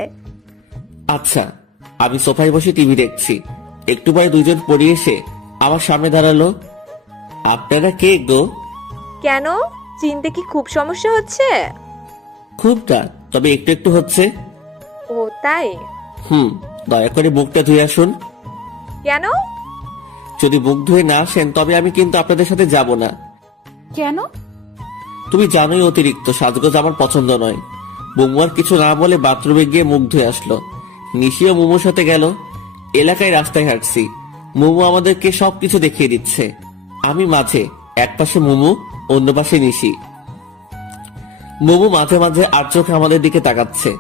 আচ্ছা। আমি সোফায় বসে টিভি দেখছি, একটু পরে দুইজন পড়িয়ে এসে আমার সামনে দাঁড়ালো। আপনারা কে গো? কেন, চিনতে কি খুব সমস্যা হচ্ছে? খুব না, তবে একটু একটু হচ্ছে। ও তাই? দয়া করে মুখটা ধুয়ে আসুন। কেন? যদি মুখ ধুয়ে না আসেন তবে আমি কিন্তু আপনাদের সাথে যাব না। কেন? তুমি জানোই অতিরিক্ত সাজগোজ আমার পছন্দ নয়। মোমো আর কিছু না বলে বাথরুমে গিয়ে মুখ ধুয়ে আসলো। নিশিও মোমোর সাথে গেল। এলাকায় রাস্তায় হাঁটছি, মোমো আমাদেরকে সবকিছু দেখিয়ে দিচ্ছে। আমি মাঝে, এক পাশে মোমো, অন্য পাশে নিশি। মোমো মাঝে মাঝে আর চোখে আমাদের দিকে তাকাচ্ছে,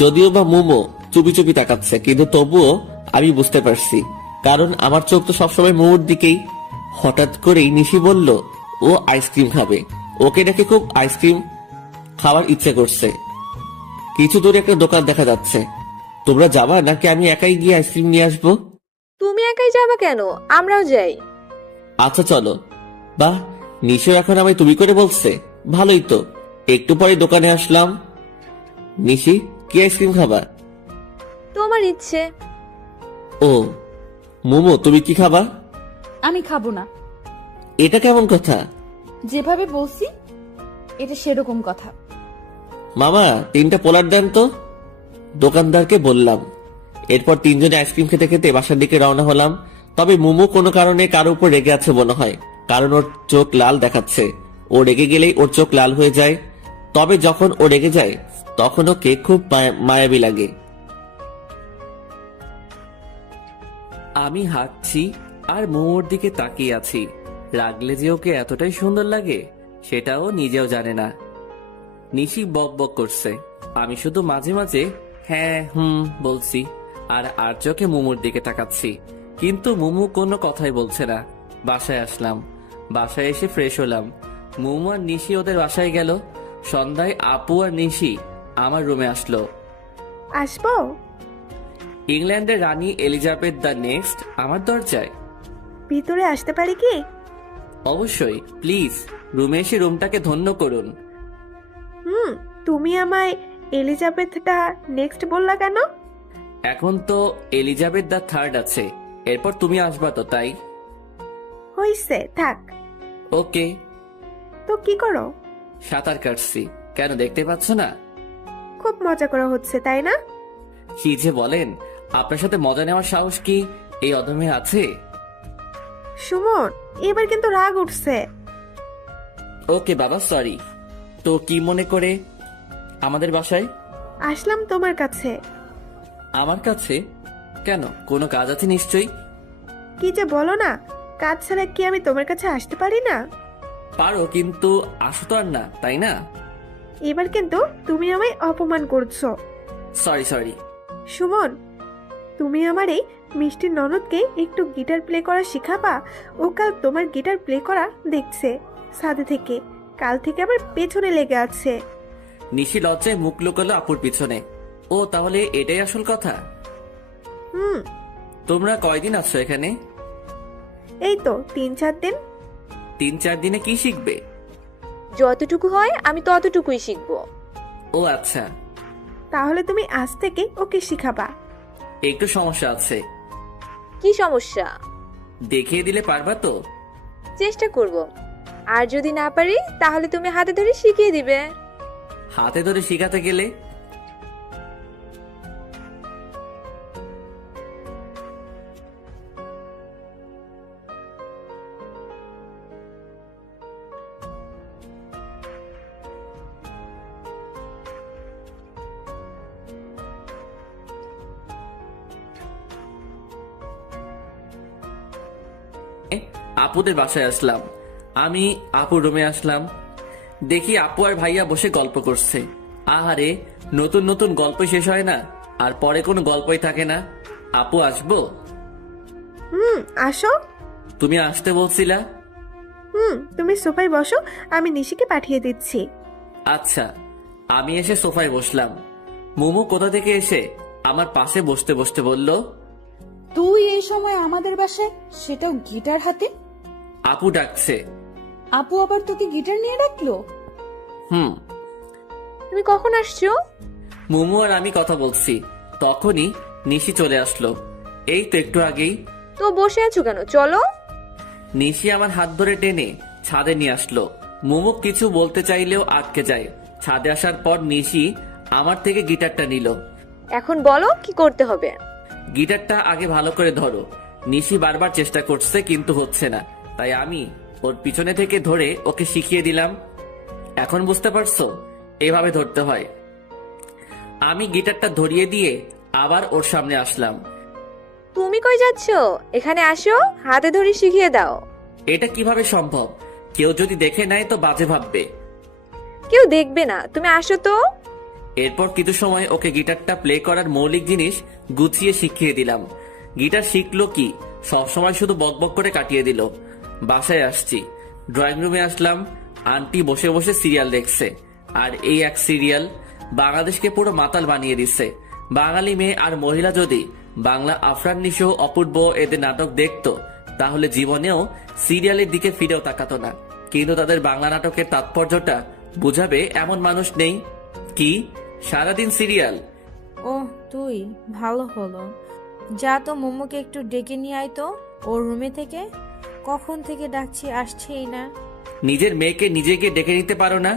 যদিও বা মোমো চুপি চুপি তাকাচ্ছে, কিন্তু তবুও আমি বুঝতে পারছি, কারণ আমার চোখ তো সবসময় মোমোর দিকেই। হঠাৎ করেই নিশি বলল ও আইসক্রিম খাবে, ওকে নাকি খুব আইসক্রিম খাওয়ার ইচ্ছে করছে। কিছু দূরে একটা দোকান দেখা যাচ্ছে। তোমরা যাবা নাকি আমি একাই গিয়ে আইসক্রিম নিয়ে আসবো? তুমি একাই যাবা কেন, আমরাও যাই। আচ্ছা চলো। বাহ, নিশো এখন আমায় তুমি করে বলছে, ভালোই তো। একটু পরে দোকানে আসলাম। নিশি, কি আইসক্রিম খাবা? তোমার ইচ্ছে। ও মোমো, তুমি কি খাবা? আমি খাবো না। এটা কেমন কথা? যেভাবে বলছি এটা সেরকম কথা। মামা, 3টা পোলার দেন তো। দোকানদারকে বললাম। এরপর তিনজনে আইসক্রিম খেতে খেতে বাসার দিকে রওনা হলাম। তবে মোমো কোনো কারণে কারো উপর রেগে আছে মনে হয়, কারণ ওর চোখ লাল দেখাচ্ছে। ও রেগে গেলেই ওর চোখ লাল হয়ে যায়, তবে যখন ও রেগে যায় তখন ওকে খুব মায়াবী লাগে। আমি হাঁটছি আর মোমোর দিকে তাকিয়ে আছি। রাগলে যে ওকে এতটাই সুন্দর লাগে সেটাও নিজেও জানে না। নিশি বক বক করছে, আমি শুধু মাঝে মাঝে হ্যাঁ বলছি আর চোখে মোমোর দিকে তাকাচ্ছি, কিন্তু মোমো কোনো কথাই বলছে না। বাসায় আসলাম, বাসায় এসে ফ্রেশ হলাম। মোমো আর নিশি ওদের বাসায় গেল। সন্ধ্যায় আপু আর নিশি আমার রুমে আসলো। আসবো? ইংল্যান্ডের রানী এলিজাবেথ দ্য নেক্সট আমার দরজায়। ভিতরে আসতে পারি কি? অবশ্যই, প্লিজ রুমে এসে রুমটাকে ধন্য করুন। তুমি আমায় এলিজাবেথটা নেক্সট বললা কেন? এখন তো এলিজাবেথ দ্য থার্ড আছে, এরপর তুমি আসবা তো, তাই। হইছে, থাক। ওকে। তো কি করো? সাঁতার কাটছি, কেন দেখতে পাচ্ছ না? খুব মজা করা হচ্ছে, তাই না? কি যে বলেন, আপনার সাথে মজা নেওয়ার সাহস কি এই অদমে আছে? সুমন, এবার কিন্তু রাগ উঠছে। ওকে বাবা, সরি। তো কি মনে করে আমাদের বাসায়? আসলাম তোমার কাছে। আমার কাছে কেন? কোনো কাজ আছে নিশ্চয়ই। কি যে বলো না, কাজ ছাড়া কি আমি তোমার কাছে আসতে পারি না? পারো, কিন্তু আসো তো আর না, তাই না? এবার কিন্তু তুমি আমায় অপমান করছো। Sorry sorry. সুমন, তুমি আমার এই মিষ্টি ননদকে একটু গিটার প্লে করা শিখাবা। ও কাল তোমার গিটার প্লে করা দেখছে সাথে থেকে, কাল থেকে আবার পেছনে লেগে আছে। নিশি লজ্জায় মুখ লুকালো আপুর পিছনে। ও তাহলে এটাই আসল কথা? হুম, তোমরা কয়দিন আছো এখানে? এই তো 3-4 দিন। 3-4 দিনে কি শিখবে? যতটুকু হয় আমি ততটুকুই শিখবো। ও আচ্ছা। তাহলে তুমি আজ থেকে ওকে শিখাবা। একটু সমস্যা আছে। কি সমস্যা? দেখিয়ে দিলে পারবা তো? চেষ্টা করব, আর যদি না পারি তাহলে তুমি হাতে ধরে শিখিয়ে দিবে। হাতে ধরে শিখাতে গেলে? আপুদের বাসায় আসলাম। আমি আপুর রুমে আসলাম, দেখি আপু আর ভাইয়া বসে গল্প করছে। আহারে, নতুন নতুন গল্প শেষ হয় না, আর পরে কোনো গল্পই থাকে না। আপু আসবো? আসো। তুমি আসতে বলছিলা? তুমি সোফায় বসো, আমি নিশিকে পাঠিয়ে দিচ্ছি। আচ্ছা। আমি এসে সোফায় বসলাম। মোমো কোথা থেকে এসে আমার পাশে বসতে বসতে বলল, তুই এই সময় আমাদের বাসায়, সেটাও গিটার হাতে? আপু ডাকছে। আপু আবার তোকে গিটার নিয়ে ডাকলো? তুমি কখন আসছো? মোমো আর আমি কথা বলছি, তখনই নিশি চলে আসলো। এই তো একটু আগেই। তো বসে আছো কেন, চলো। নিশি আমার হাত ধরে টেনে ছাদে নিয়ে আসলো। মোমো কিছু বলতে চাইলেও আটকে যায়। ছাদে আসার পর নিশি আমার থেকে গিটারটা নিল। এখন বলো কি করতে হবে। গিটারটা আগে ভালো করে ধরো। নিশি বারবার চেষ্টা করছে কিন্তু হচ্ছে না, তাই আমি ওর পিছনে থেকে ধরে ওকে শিখিয়ে দিলাম। এখন বুঝতে পারছো? এভাবে ধরতে হয়। আমি গিটারটা ধরিয়ে দিয়ে আবার ওর সামনে আসলাম। তুমি কই যাচ্ছো? এখানে আসো, হাতে ধরে শিখিয়ে দাও। এটা কিভাবে সম্ভব? কেউ যদি দেখে নেয় তো বাজে ভাববে। কেউ দেখবে না, তুমি আসো তো। এরপর কিছু সময় ওকে গিটারটা প্লে করার মৌলিক জিনিস গুছিয়ে শিখিয়ে দিলাম। গিটার শিখলো কি, সবসময় শুধু বকবক করে কাটিয়ে দিল। বাসায় আসছি, ড্রয়িং রুমে আসলাম। আন্টি বসে বসে সিরিয়াল দেখছে, আর এই এক সিরিয়াল বাংলাদেশকে পুরো মাতাল বানিয়ে দিচ্ছে। বাঙালি মেয়ে আর মহিলা যদি বাংলা আফরান নিশো, অপূর্ব এদের নাটক দেখতো তাহলে জীবনেও সিরিয়ালের দিকে ফিরেও তাকাতো না। কিন্তু তাদের বাংলা নাটকের তাৎপর্যটা বুঝাবে এমন মানুষ নেই। কি সারাদিন সিরিয়াল? ও তুই, ভালো হলো। যা তো মোমোকে একটু ডেকে নিয়ে আয় তো ওর রুমে থেকে। কখন থেকে ডাকছি, আসছেই না। নিজের মেয়েকে নিজেকে ডেকে নিতে পারো না?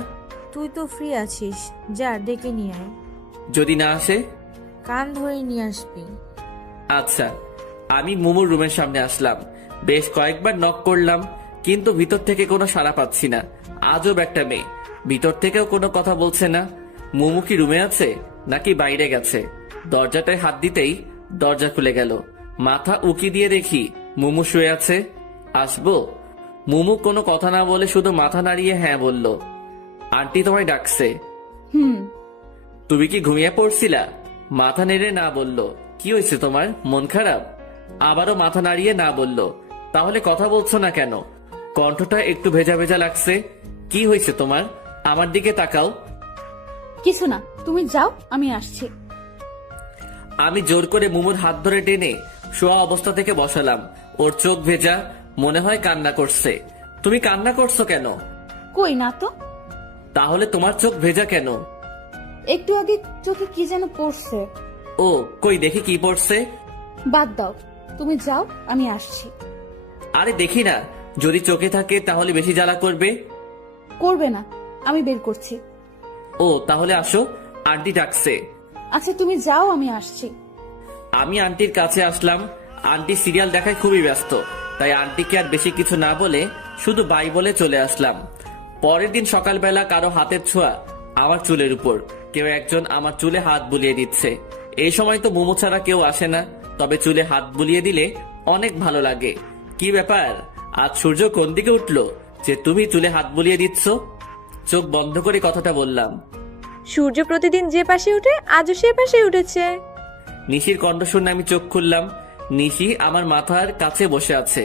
তুই তো ফ্রি আছিস, যা ডেকে নিয়ে আয়। যদি না আসে? কান ধরে নিয়ে আসবি। আচ্ছা। আমি মোমোর রুমের সামনে আসলাম। বেশ কয়েকবার নক করলাম, কিন্তু ভিতর থেকে কোনো সাড়া পাচ্ছি না। আজব একটা মেয়ে, ভিতর থেকেও কোনো কথা বলছে না। মোমো কি রুমে আছে নাকি বাইরে গেছে? দরজাটায় হাত দিতেই দরজা খুলে গেল। মাথা উকি দিয়ে দেখি মোমো শুয়ে আছে। আসবো? মোমো কোনো কথা না বলে শুধু মাথা নাড়িয়ে হ্যাঁ বলল। আন্টি তোমায় ডাকছে। তুমি কি ঘুমিয়ে পড়ছিলা? মাথা নেড়ে না বলল। কি হয়েছে তোমার, মন খারাপ? আবারও মাথা নাড়িয়ে না বলল। তাহলে কথা বলছো না কেন? কণ্ঠটা একটু ভেজা ভেজা লাগছে। কি হয়েছে তোমার? আমার দিকে তাকাও। কিছু না, তুমি যাও, আমি আসছি। আমি জোর করে মোমোর হাত ধরে টেনে শোয়া অবস্থা থেকে বসালাম। ওর চোখ ভেজা, মনে হয় কান্না করছে। তুমি কান্না করছো কেন? কই না তো। তাহলে তোমার চোখ ভেজা কেন? একটু আগে চোখে কি যেন পড়ছে। ও কই দেখি কি পড়ছে। বাদ দাও, তুমি যাও, আমি আসছি। আরে দেখি না, যদি চোখে থাকে তাহলে বেশি জ্বালা করবে। করবে না, আমি বের করছি। ও তাহলে আসো, আন্টি ডাকছে। আচ্ছা তুমি যাও, আমি আসছি। আমি আন্টির কাছে আসলাম। আন্টি সিরিয়াল দেখায় খুবই ব্যস্ত, তাই আন্টিকে আর বেশি কিছু না বলে শুধু বাই বলে চলে আসলাম। পরের দিন সকালবেলা কারো হাতের ছোঁয়া আমার চুলের উপর, কেউ একজন আমার চুলে হাত বুলিয়ে দিচ্ছে। এই সময় তো মোমো ছাড়া কেউ আসে না, তবে চুলে হাত বুলিয়ে দিলে অনেক ভালো লাগে। কি ব্যাপার, আজ সূর্য কোন দিকে উঠলো যে তুমি চুলে হাত বুলিয়ে দিচ্ছ? চোখ বন্ধ করে কথাটা বললাম। সূর্য প্রতিদিন যে পাশে উঠে আজও সে পাশে উঠেছে। নিশির কণ্ঠ শুনে আমি চোখ খুললাম। নিশি আমার মাথার কাছে বসে আছে।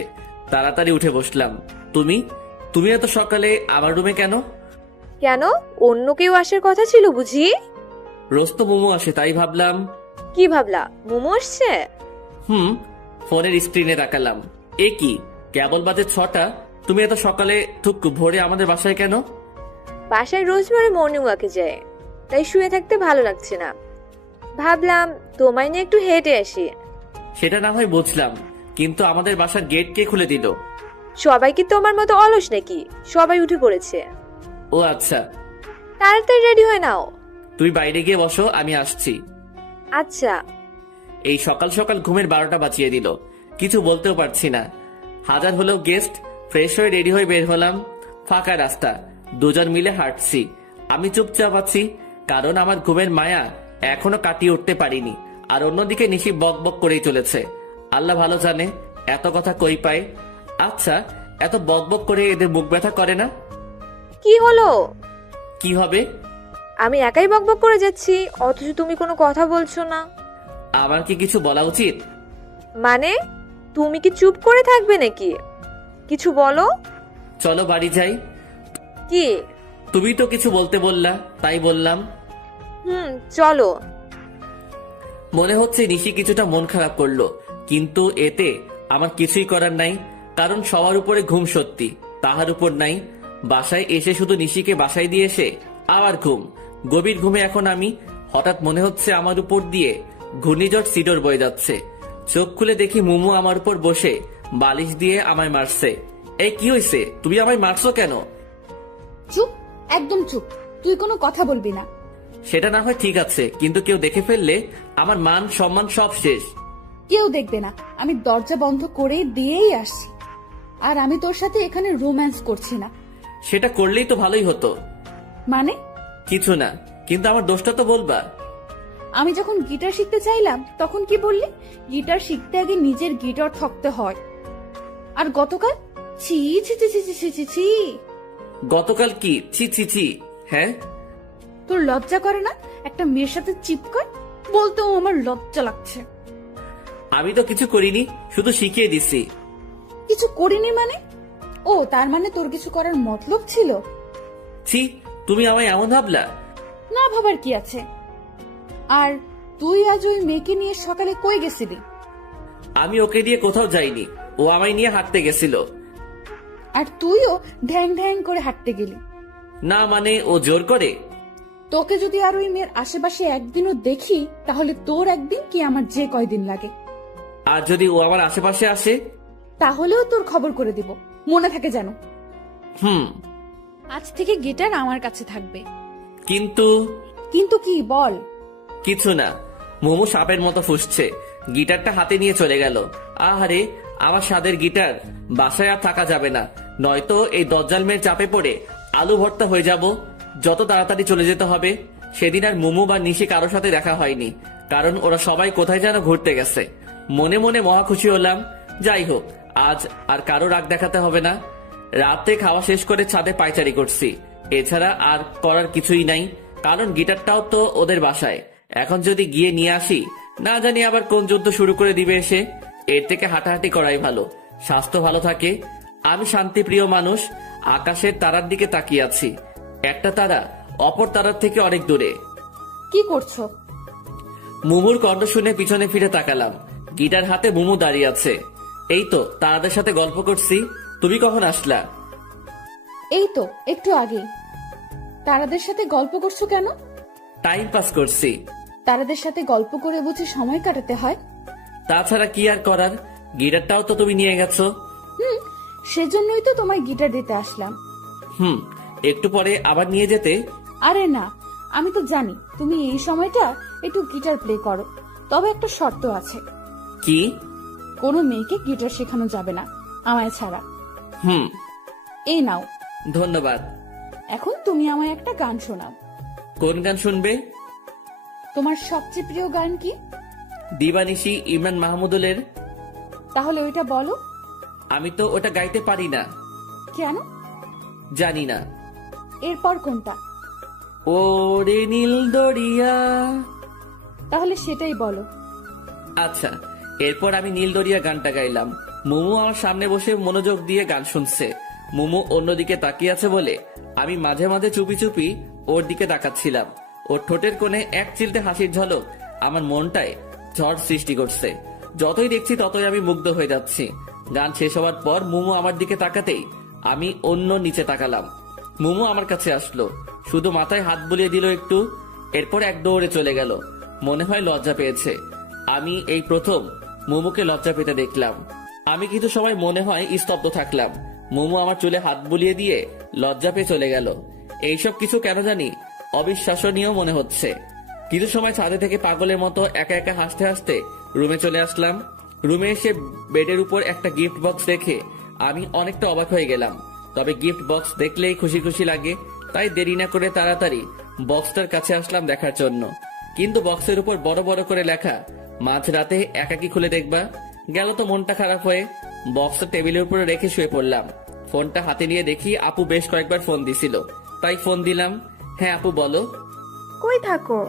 তাড়াতাড়ি উঠে বসলাম। তুমি তুমি এত সকালে আমার রুমে কেন? কেন, অন্য কেউ আসার কথা ছিল বুঝি? রোজ তো মোমো আসে, তাই ভাবলাম। কি ভাবলা, মোমো আসছে? ফোনের স্ক্রিনে তাকালাম। এ কি, কেবল বাজে 6টা, তুমি এত সকালে থুক ভোরে আমাদের বাসায় কেন? বাসায় রোজ ভোরে মর্নিং ওয়াকে যায়, তাই শুয়ে থাকতে ভালো লাগছে না, ভাবলাম তোমায় নিয়ে একটু হেঁটে আসি। সেটা না হয় বুঝলাম, কিন্তু আমাদের বাসার গেট কে খুলে দিল? সবাই কি তোমার মতো অলস নাকি? সবাই উঠে পড়েছে। ও আচ্ছা, তাড়াতাড়ি রেডি হয়ে নাও। তুমি বাইরে গিয়ে বসো, আমি আসছি। আচ্ছা। এই সকাল সকাল ঘুমের 12টা বাজিয়ে দিল। কিছু বলতেও পারছি না। হাজার হলেও গেস্ট। ফ্রেশ হয়ে রেডি হয়ে বের হলাম। ফাঁকা রাস্তা, দুজন মিলে হাঁটছি। আমি চুপচাপ আছি, কারণ আমার ঘুমের মায়া এখনো কাটিয়ে উঠতে পারিনি। আর অন্যদিকে নিশি বক বক করেই চলেছে। আল্লাহ ভালো জানে এত কথা কই পায়। আচ্ছা, এত বক বক করে এদের বুক ব্যথা করে না? কি হলো? কি হবে? আমি একাই বকবক করে যাচ্ছি, অথচ তুমি কোনো কথা বলছো না। আমার কি কিছু বলা উচিত? মানে, তুমি কি চুপ করে থাকবে নাকি? কিছু বলো। চলো বাড়ি যাই। কি? তুমি তো কিছু বলতে বললা, তাই বললাম। চলো। মনে হচ্ছে নিশি কিছুটা মন খারাপ করলো, কিন্তু এতে আমার কিছুই করার নাই, কারণ সবার উপরে ঘুম সত্যি, তাহার উপর নাই। বাসায় এসে শুধু নিশিকে বাসায় দিয়ে এসে আবার ঘুম। গভীর ঘুমে এখন আমি। হঠাৎ মনে হচ্ছে আমার উপর দিয়ে ঘূর্ণিঝড় সিডর বয়ে যাচ্ছে। চোখ খুলে দেখি মুমু আমার উপর বসে বালিশ দিয়ে আমায় মারছে। এই কি হয়েছে, তুমি আমায় মারছো কেন? চুপ, একদম চুপ, তুই কোনো কথা বলবি না। সেটা না হয় ঠিক আছে, কিন্তু কেউ দেখে ফেললে আমার মান সম্মান সব শেষ। কেউ দেখবে না, আমি দরজা বন্ধ করে দিয়েই আসছি। আর আমি তোর সাথে এখানে রোম্যান্স করছি না। সেটা করলেই তো ভালোই হতো। মানে? কিছু না, কিন্তু আমার দোষটা তো বলবা। আমি যখন গিটার শিখতে চাইলাম তখন কি বললি? গিটার শিখতে আগে নিজের গিটার থাকতে হয়। আর গতকাল ছি ছি ছি ছি ছি ছি ছি। গতকাল কি ছি ছি ছি? হ্যাঁ, তোর লজ্জা করে না একটা মেয়ের সাথে চিপকার? বলতেও আমার লজ্জা লাগছে। আমি তো কিছু করিনি, শুধু শিখিয়ে দিছি। কিছু করিনি মানে? ও, তার মানে তোর কিছু করার মতলব ছিল? ছি, তুমি আমায় এমন ভাবলা? না ভাবার কি আছে? আর তুই আজ ওই মেয়েকে নিয়ে সকালে কই গেছিলি? আমি ওকে নিয়ে কোথাও যাইনি, ও আমায় নিয়ে হাঁটতে গেছিল। আর তুইও ঢ্যাং ঢ্যাং করে হাঁটতে গেলি? না মানে, ও জোর করে। তোকে যদি আর ওই মেয়ের আশেপাশে একদিনও দেখি, তাহলে তোর একদিন কি আমার যে কয়দিন লাগে। আর যদি ও আমার আশেপাশে আসে, তাহলেও তোর খবর করে দিব, মনে থাকে যেন। আজ থেকে গিটার আমার কাছে থাকবে। কিন্তু কিন্তু কি বল? কিছু না। মোমো সাপের মতো ফুসছে, গিটারটা হাতে নিয়ে চলে গেল। আহারে, আমার স্বাদের গিটার। বাসায় আর থাকা যাবে না, নয়তো এই দজ্জাল মেয়ের চাপে পড়ে আলু ভর্তা হয়ে যাব। যত তাড়াতাড়ি চলে যেতে হবে। সেদিন আর মোমো বা নিশি কারোর সাথে দেখা হয়নি, কারণ ওরা সবাই কোথায় যেন ঘুরতে গেছে। মনে মনে মহা খুশি হলাম। যাই হোক, আজ আর কারো রাগ দেখাতে হবে না। রাতে খাওয়া শেষ করে ছাদে পায়চারি করছি, এছাড়া আর করার কিছুই নাই, কারণ গিটারটাও তো ওদের বাসায়। এখন যদি গিয়ে নিয়ে আসি, না জানি আবার কোন যুদ্ধ শুরু করে দিবে এসে। এর থেকে হাঁটাহাঁটি করাই ভালো, স্বাস্থ্য ভালো থাকে। আমি শান্তিপ্রিয় মানুষ, আকাশের তারার দিকে তাকিয়ে আছি। একটা তারা অপর তারার থেকে অনেক দূরে। কি করছো? মুমুর কণ্ঠ শুনে পিছনে ফিরে তাকালাম। গিটার হাতে মুমু দাঁড়িয়ে আছে। এই তো তারাদের সাথে গল্প করছি। তুমি কখন আসলা? এই তো একটু আগে। তারাদের সাথে গল্প করছো কেন? টাইম পাস করছি। তারাদের সাথে গল্প করে বুঝি সময় কাটাতে হয়? তাছাড়া কি আর করার, গিটারটাও তো তুমি নিয়ে গেছো। সেজন্যই তো তোমায় গিটার দিতে আসলাম। একটু পরে আবার নিয়ে যেতে। আরে না, আমি তো জানি তুমি এই সময়টা একটু গিটার প্লে করো, তবে একটা শর্ত আছে। কি? কোনো মেয়েকে গিটার শেখানো যাবে না আমায় ছাড়া। হুম, এই নাও, ধন্যবাদ। এখন তুমি আমায় একটা গান শোনাও। কোন গান শুনবে? তোমার সবচেয়ে প্রিয় গান কি? দিবানিশি ইমরান মাহমুদুলের। তাহলে ওইটা বলো। আমি তো ওটা গাইতে পারি না। কেন? জানি না। এরপর কোনটা? ওরে নীল দরিয়া। তাহলে সেটাই বলো। আচ্ছা, এরপর আমি নীল দরিয়া গানটা গাইলাম। মুমু আমার সামনে বসে মনোযোগ দিয়ে গান শুনছে। মুমু অন্যদিকে তাকিয়ে আছে বলে আমি মাঝে মাঝে চুপি চুপি ওর দিকে তাকাচ্ছিলাম। ওর ঠোঁটের কোণে এক চিলতে হাসির ঝলক আমার মনটায় ঝড় সৃষ্টি করছে। যতই দেখছি ততই আমি মুগ্ধ হয়ে যাচ্ছি। গান শেষ হওয়ার পর মুমু আমার দিকে তাকাতেই আমি অন্য নিচে তাকালাম। মুমু আমার কাছে আসলো, শুধু মাথায় হাত বুলিয়ে দিল একটু, এরপর এক দৌড়ে চলে গেল। মনে হয় লজ্জা পেয়েছে। আমি এই প্রথম মুমুকে লজ্জা পেতে দেখলাম। আমি কিছু সময় মনে হয় স্তব্ধ থাকলাম। মুমু আমার চুলে হাত বুলিয়ে দিয়ে লজ্জা পেয়ে চলে গেল। এইসব কিছু কেন জানি অবিশ্বাসনীয় মনে হচ্ছে। কিছু সময় ছাদে থেকে পাগলের মতো একা একা হাসতে হাসতে রুমে চলে আসলাম। রুমে এসে বেডের উপর একটা গিফট বক্স রেখে আমি অনেকটা অবাক হয়ে গেলাম। তবে গিফট বক্স দেখলেই খুশি খুশি লাগে, তাই দেরি না করে তাড়াতাড়ি বক্সটার কাছে আসলাম দেখার জন্য। কিন্তু বক্সের উপর বড় বড় করে লেখা, মাঝরাতে একাকি খুলে দেখবা। গেল তো মনটা খারাপ হয়ে বক্সটা টেবিলের উপরে রেখে শুয়ে পড়লাম। ফোনটা হাতে নিয়ে দেখি আপু বেশ কয়েকবার ফোন দিছিল, তাই ফোন দিলাম। হ্যাঁ আপু বলো। কই থাকো?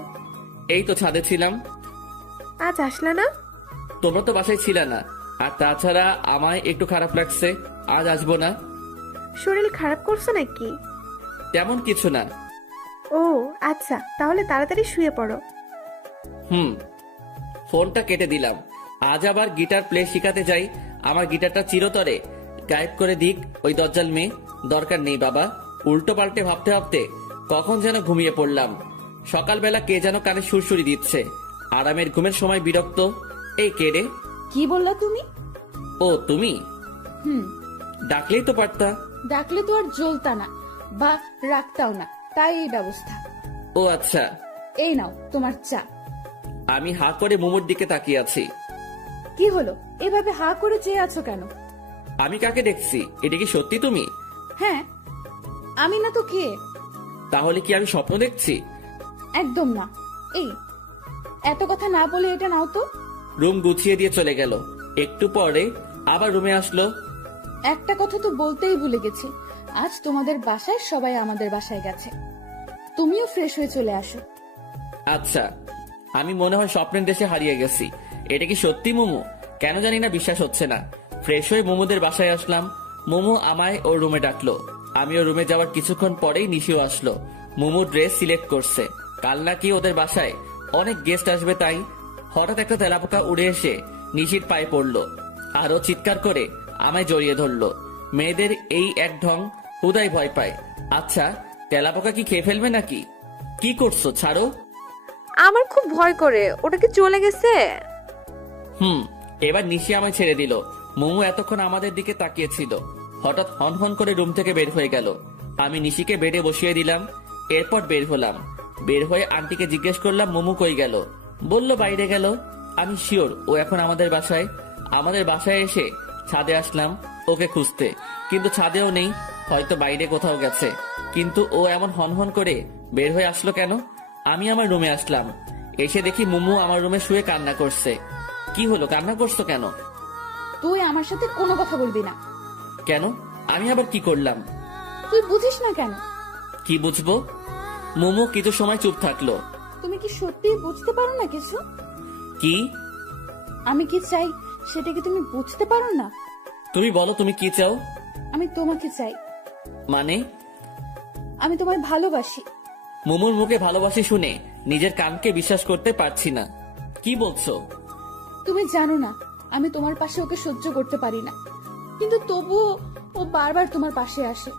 এই তো ছাদে ছিলাম। আজ আসলা না? তোমরা তো বাসায় ছিল না, আর তাছাড়া আমায় একটু খারাপ লাগছে, আজ আসবো না। শরীর খারাপ করছো নাকি? তেমন কিছু না। ও আচ্ছা, তাহলে তাড়াতাড়ি শুয়ে পড়ো। হুম। ফোনটা কেটে দিলাম। আজ আবার গিটার প্লে শিখাতে যাই। আমার গিটারটা চিরতরে গায়েব করে দিক ওই দজ্জাল মেয়ে। দরকার নেই বাবা। উল্টো পাল্টে ভাবতে ভাবতে কখন যেন ঘুমিয়ে পড়লাম। সকালবেলা কে যেন কানে সুরসুরি দিচ্ছে। আরামের ঘুমের সময় বিরক্ত। এই কে রে? কি বললা তুমি? ও তুমি? হুম। ডাকলেই তো পারতা। ডাকলে তো আর জ্বলতা না বা রাখতাও না, তাই এই ব্যবস্থা। ও আচ্ছা। এই নাও তোমার চা। আমি হা করে মোমোর দিকে তাকিয়ে আছি। কি হলো, এভাবে হা করে চেয়ে আছো কেন? আমি কাকে দেখছি? এটা কি সত্যি তুমি? হ্যাঁ, আমি না তো কে? তাহলে কি আমি স্বপ্ন দেখছি? একদম না। এই এত কথা না বলে এটা নাও তো। রুম গুছিয়ে দিয়ে চলে গেল। একটু পরে আবার রুমে আসলো। একটা কথা তো বলতেই ভুলে গেছি, আজ তোমাদের বাসায় সবাই আমাদের বাসায় গেছে। তুমিও ফ্রেশ হয়ে চলে আসো। আচ্ছা, আমি মনে হয় স্বপ্নের দেশে হারিয়ে গেছি। এটা কি সত্যি মোমো? কেন জানি না বিশ্বাস হচ্ছে না। ফ্রেশ হয়ে মোমোদের বাসায় আসলাম। মোমো আমায় ওর রুমে ডাকলো। আমি ওর রুমে যাওয়ার কিছুক্ষণ পরেই নিশিও আসলো। মোমো ড্রেস সিলেক্ট করছে, কাল নাকি ওদের বাসায় অনেক গেস্ট আসবে, তাই হঠাৎ একটা তেলাপোকা উড়ে এসে নিশির পায়ে পড়লো। আরো চিৎকার করে আমায় জড়িয়ে ধরলো। মেয়েদের এই এক ঢং, হুদাই ভয় পায়। আচ্ছা, তেলাপোকা কি খেয়ে ফেলবে নাকি? কি করছো, ছাড়ো। আমার খুব ভয় করে, ওটা কি চলে গেছে? হুম। এবার নিশি আমায় ছেড়ে দিল। মোমো এতক্ষণ আমাদের দিকে তাকিয়েছিল, হঠাৎ হন হন করে রুম থেকে বের হয়ে গেল। আমি নিশিকে বেডে বসিয়ে দিলাম, এরপর বের হলাম। বের হয়ে আন্টিকে জিজ্ঞেস করলাম মোমো কই গেল। বললো বাইরে গেল। আমি শিওর ও এখন আমাদের বাসায়। আমাদের বাসায় এসে ছাদে আসলাম ওকে খুঁজতে, কিন্তু ছাদেও নেই, হয়তো বাইরে কোথাও গেছে। কিন্তু ও এমন হনহন করে বের হয়ে আসলো কেন? আমি আমার রুমে আসলাম। এসে দেখি মোমো আমার রুমে শুয়ে কান্না করছে। কি হলো, কান্না করছো কেন? তুই আমার সাথে কোনো কথা বলবি না। কেন? আমি আবার কি করলাম? তুই বুঝিস না কেন? কি বুঝবো? মোমো কিছু সময় চুপ থাকলো। তুমি কি সত্যি বুঝতে পারো না কিছু? কি? আমি কি চাই সেটা কি তুমি বুঝতে পারো না? তুমি বলো, তুমি কি চাও? আমি তোমাকে চাই। মানে? আমি তোমায় ভালোবাসি। মোমোর মুখে ভালোবাসি শুনে নিজের কানকে বিশ্বাস করতে পারছি না। কি বলছো? তুমি জানো না আমি তোমার পাশে ওকে সহ্য করতে পারি না, কিন্তু তবুও ও বারবার তোমার পাশে আসে।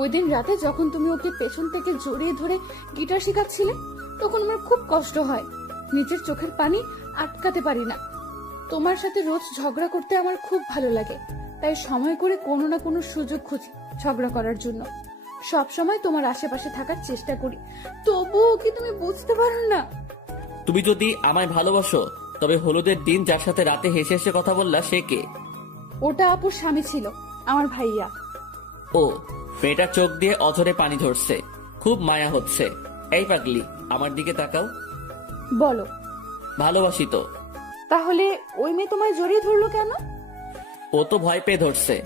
ওই দিন রাতে যখন তুমি ওকে পেছন থেকে জড়িয়ে ধরে গিটার শেখাচ্ছিলে, তখন আমার খুব কষ্ট হয়, নিজের চোখের পানি আটকাতে পারি না। তোমার সাথে রোজ ঝগড়া করতে আমার খুব ভালো লাগে, তাই সময় করে কোনো না কোনো সুযোগ খুঁজি ঝগড়া করার জন্য। সব সময় তোমার আশেপাশে থাকার চেষ্টা করি, তবুও কি তুমি বুঝতে পারো না? তুমি যদি আমায় ভালোবাসো তবে হলুদের দিন যার সাথে রাতে হেসে হেসে কথা বললা সে কে? ওটা আপুর স্বামী ছিল, আমার ভাইয়া। ও, মেয়েটার চোখ দিয়ে অঝরে পানি ধরছে, খুব মায়া হচ্ছে। এই পাগলি, আমার দিকে তাকাও। বলো। ভালোবাসি তো। তাহলে ওই মেয়ে তোমায় জড়িয়ে ধরলো কেন? ও তো ভয় পেয়ে ধরছে।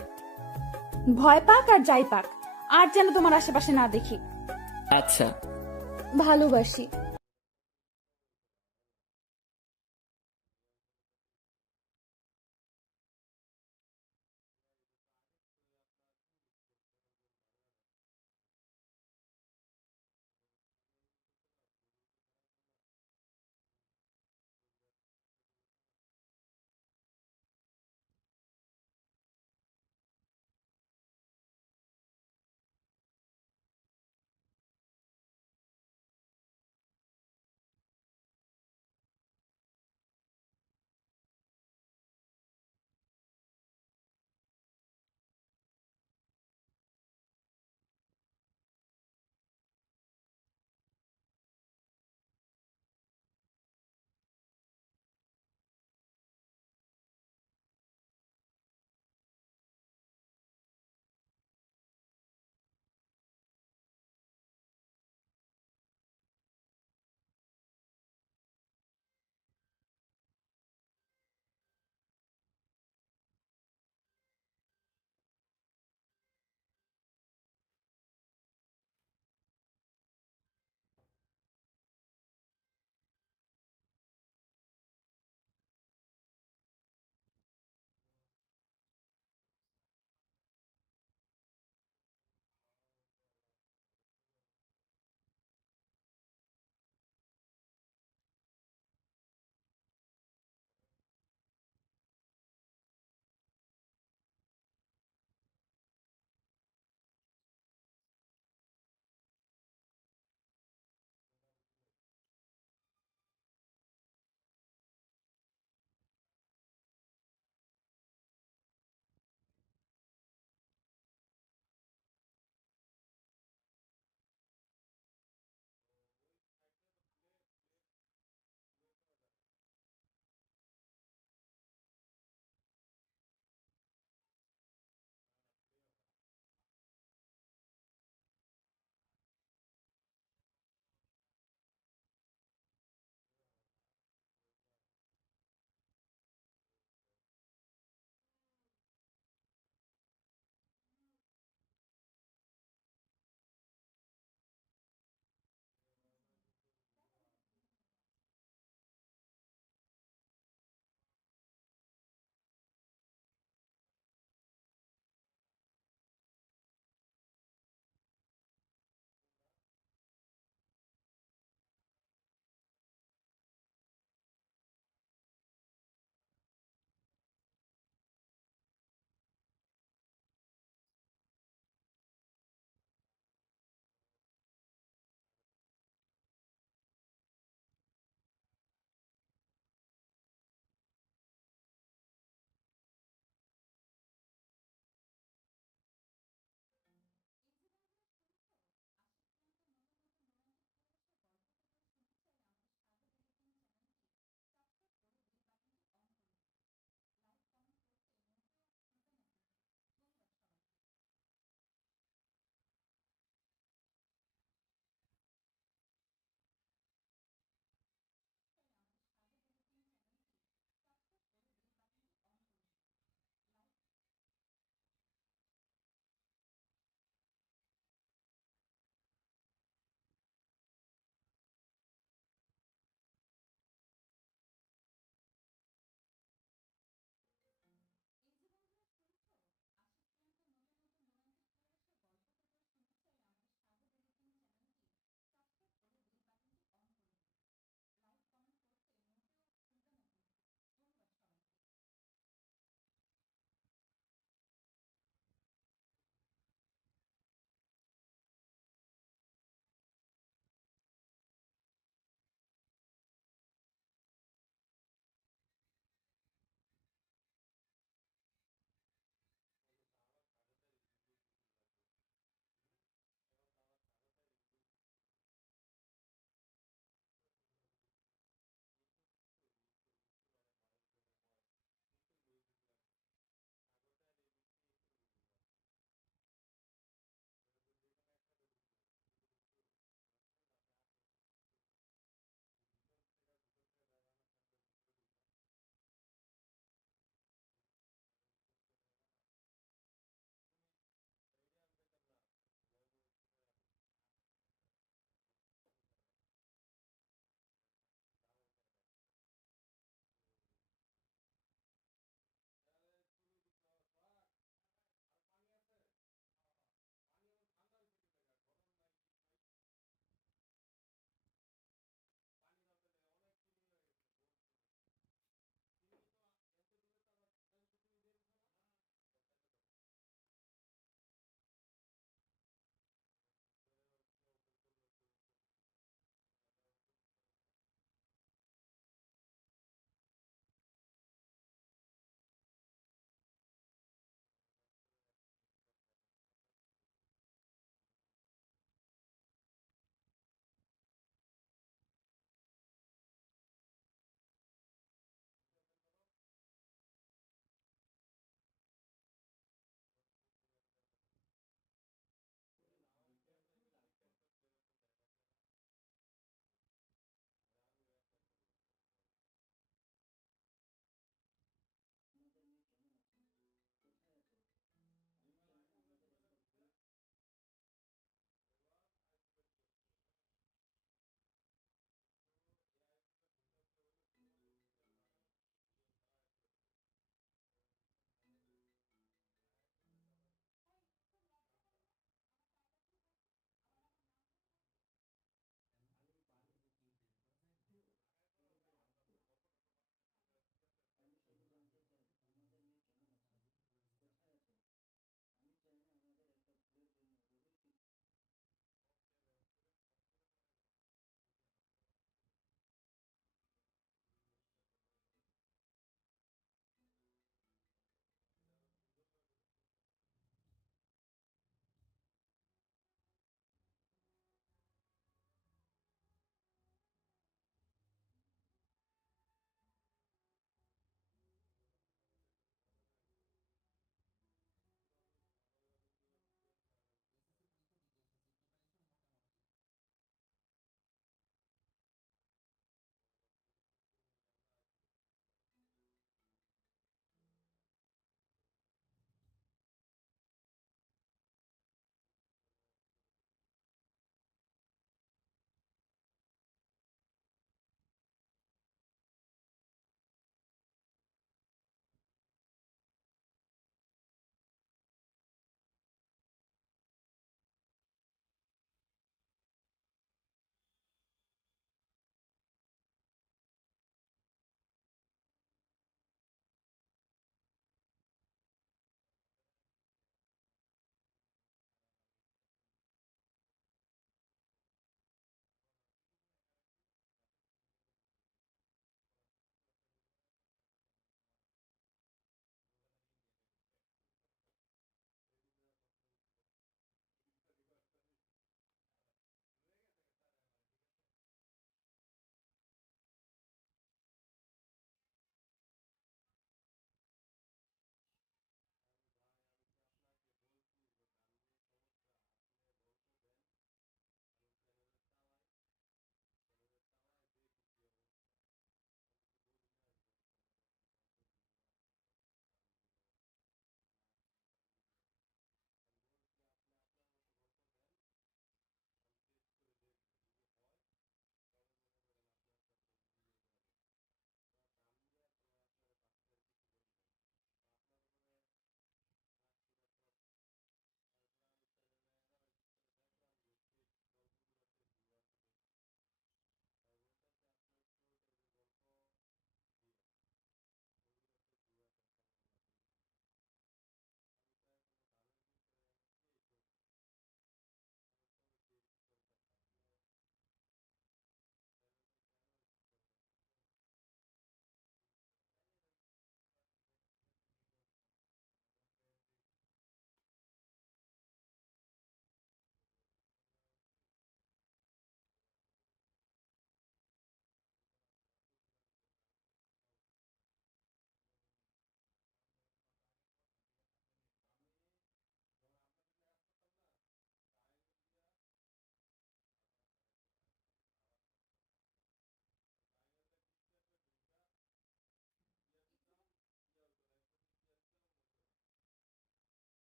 ভয় পাক আর যাই পাক, আর যেন তোমার আশেপাশে না দেখি। আচ্ছা। ভালোবাসি।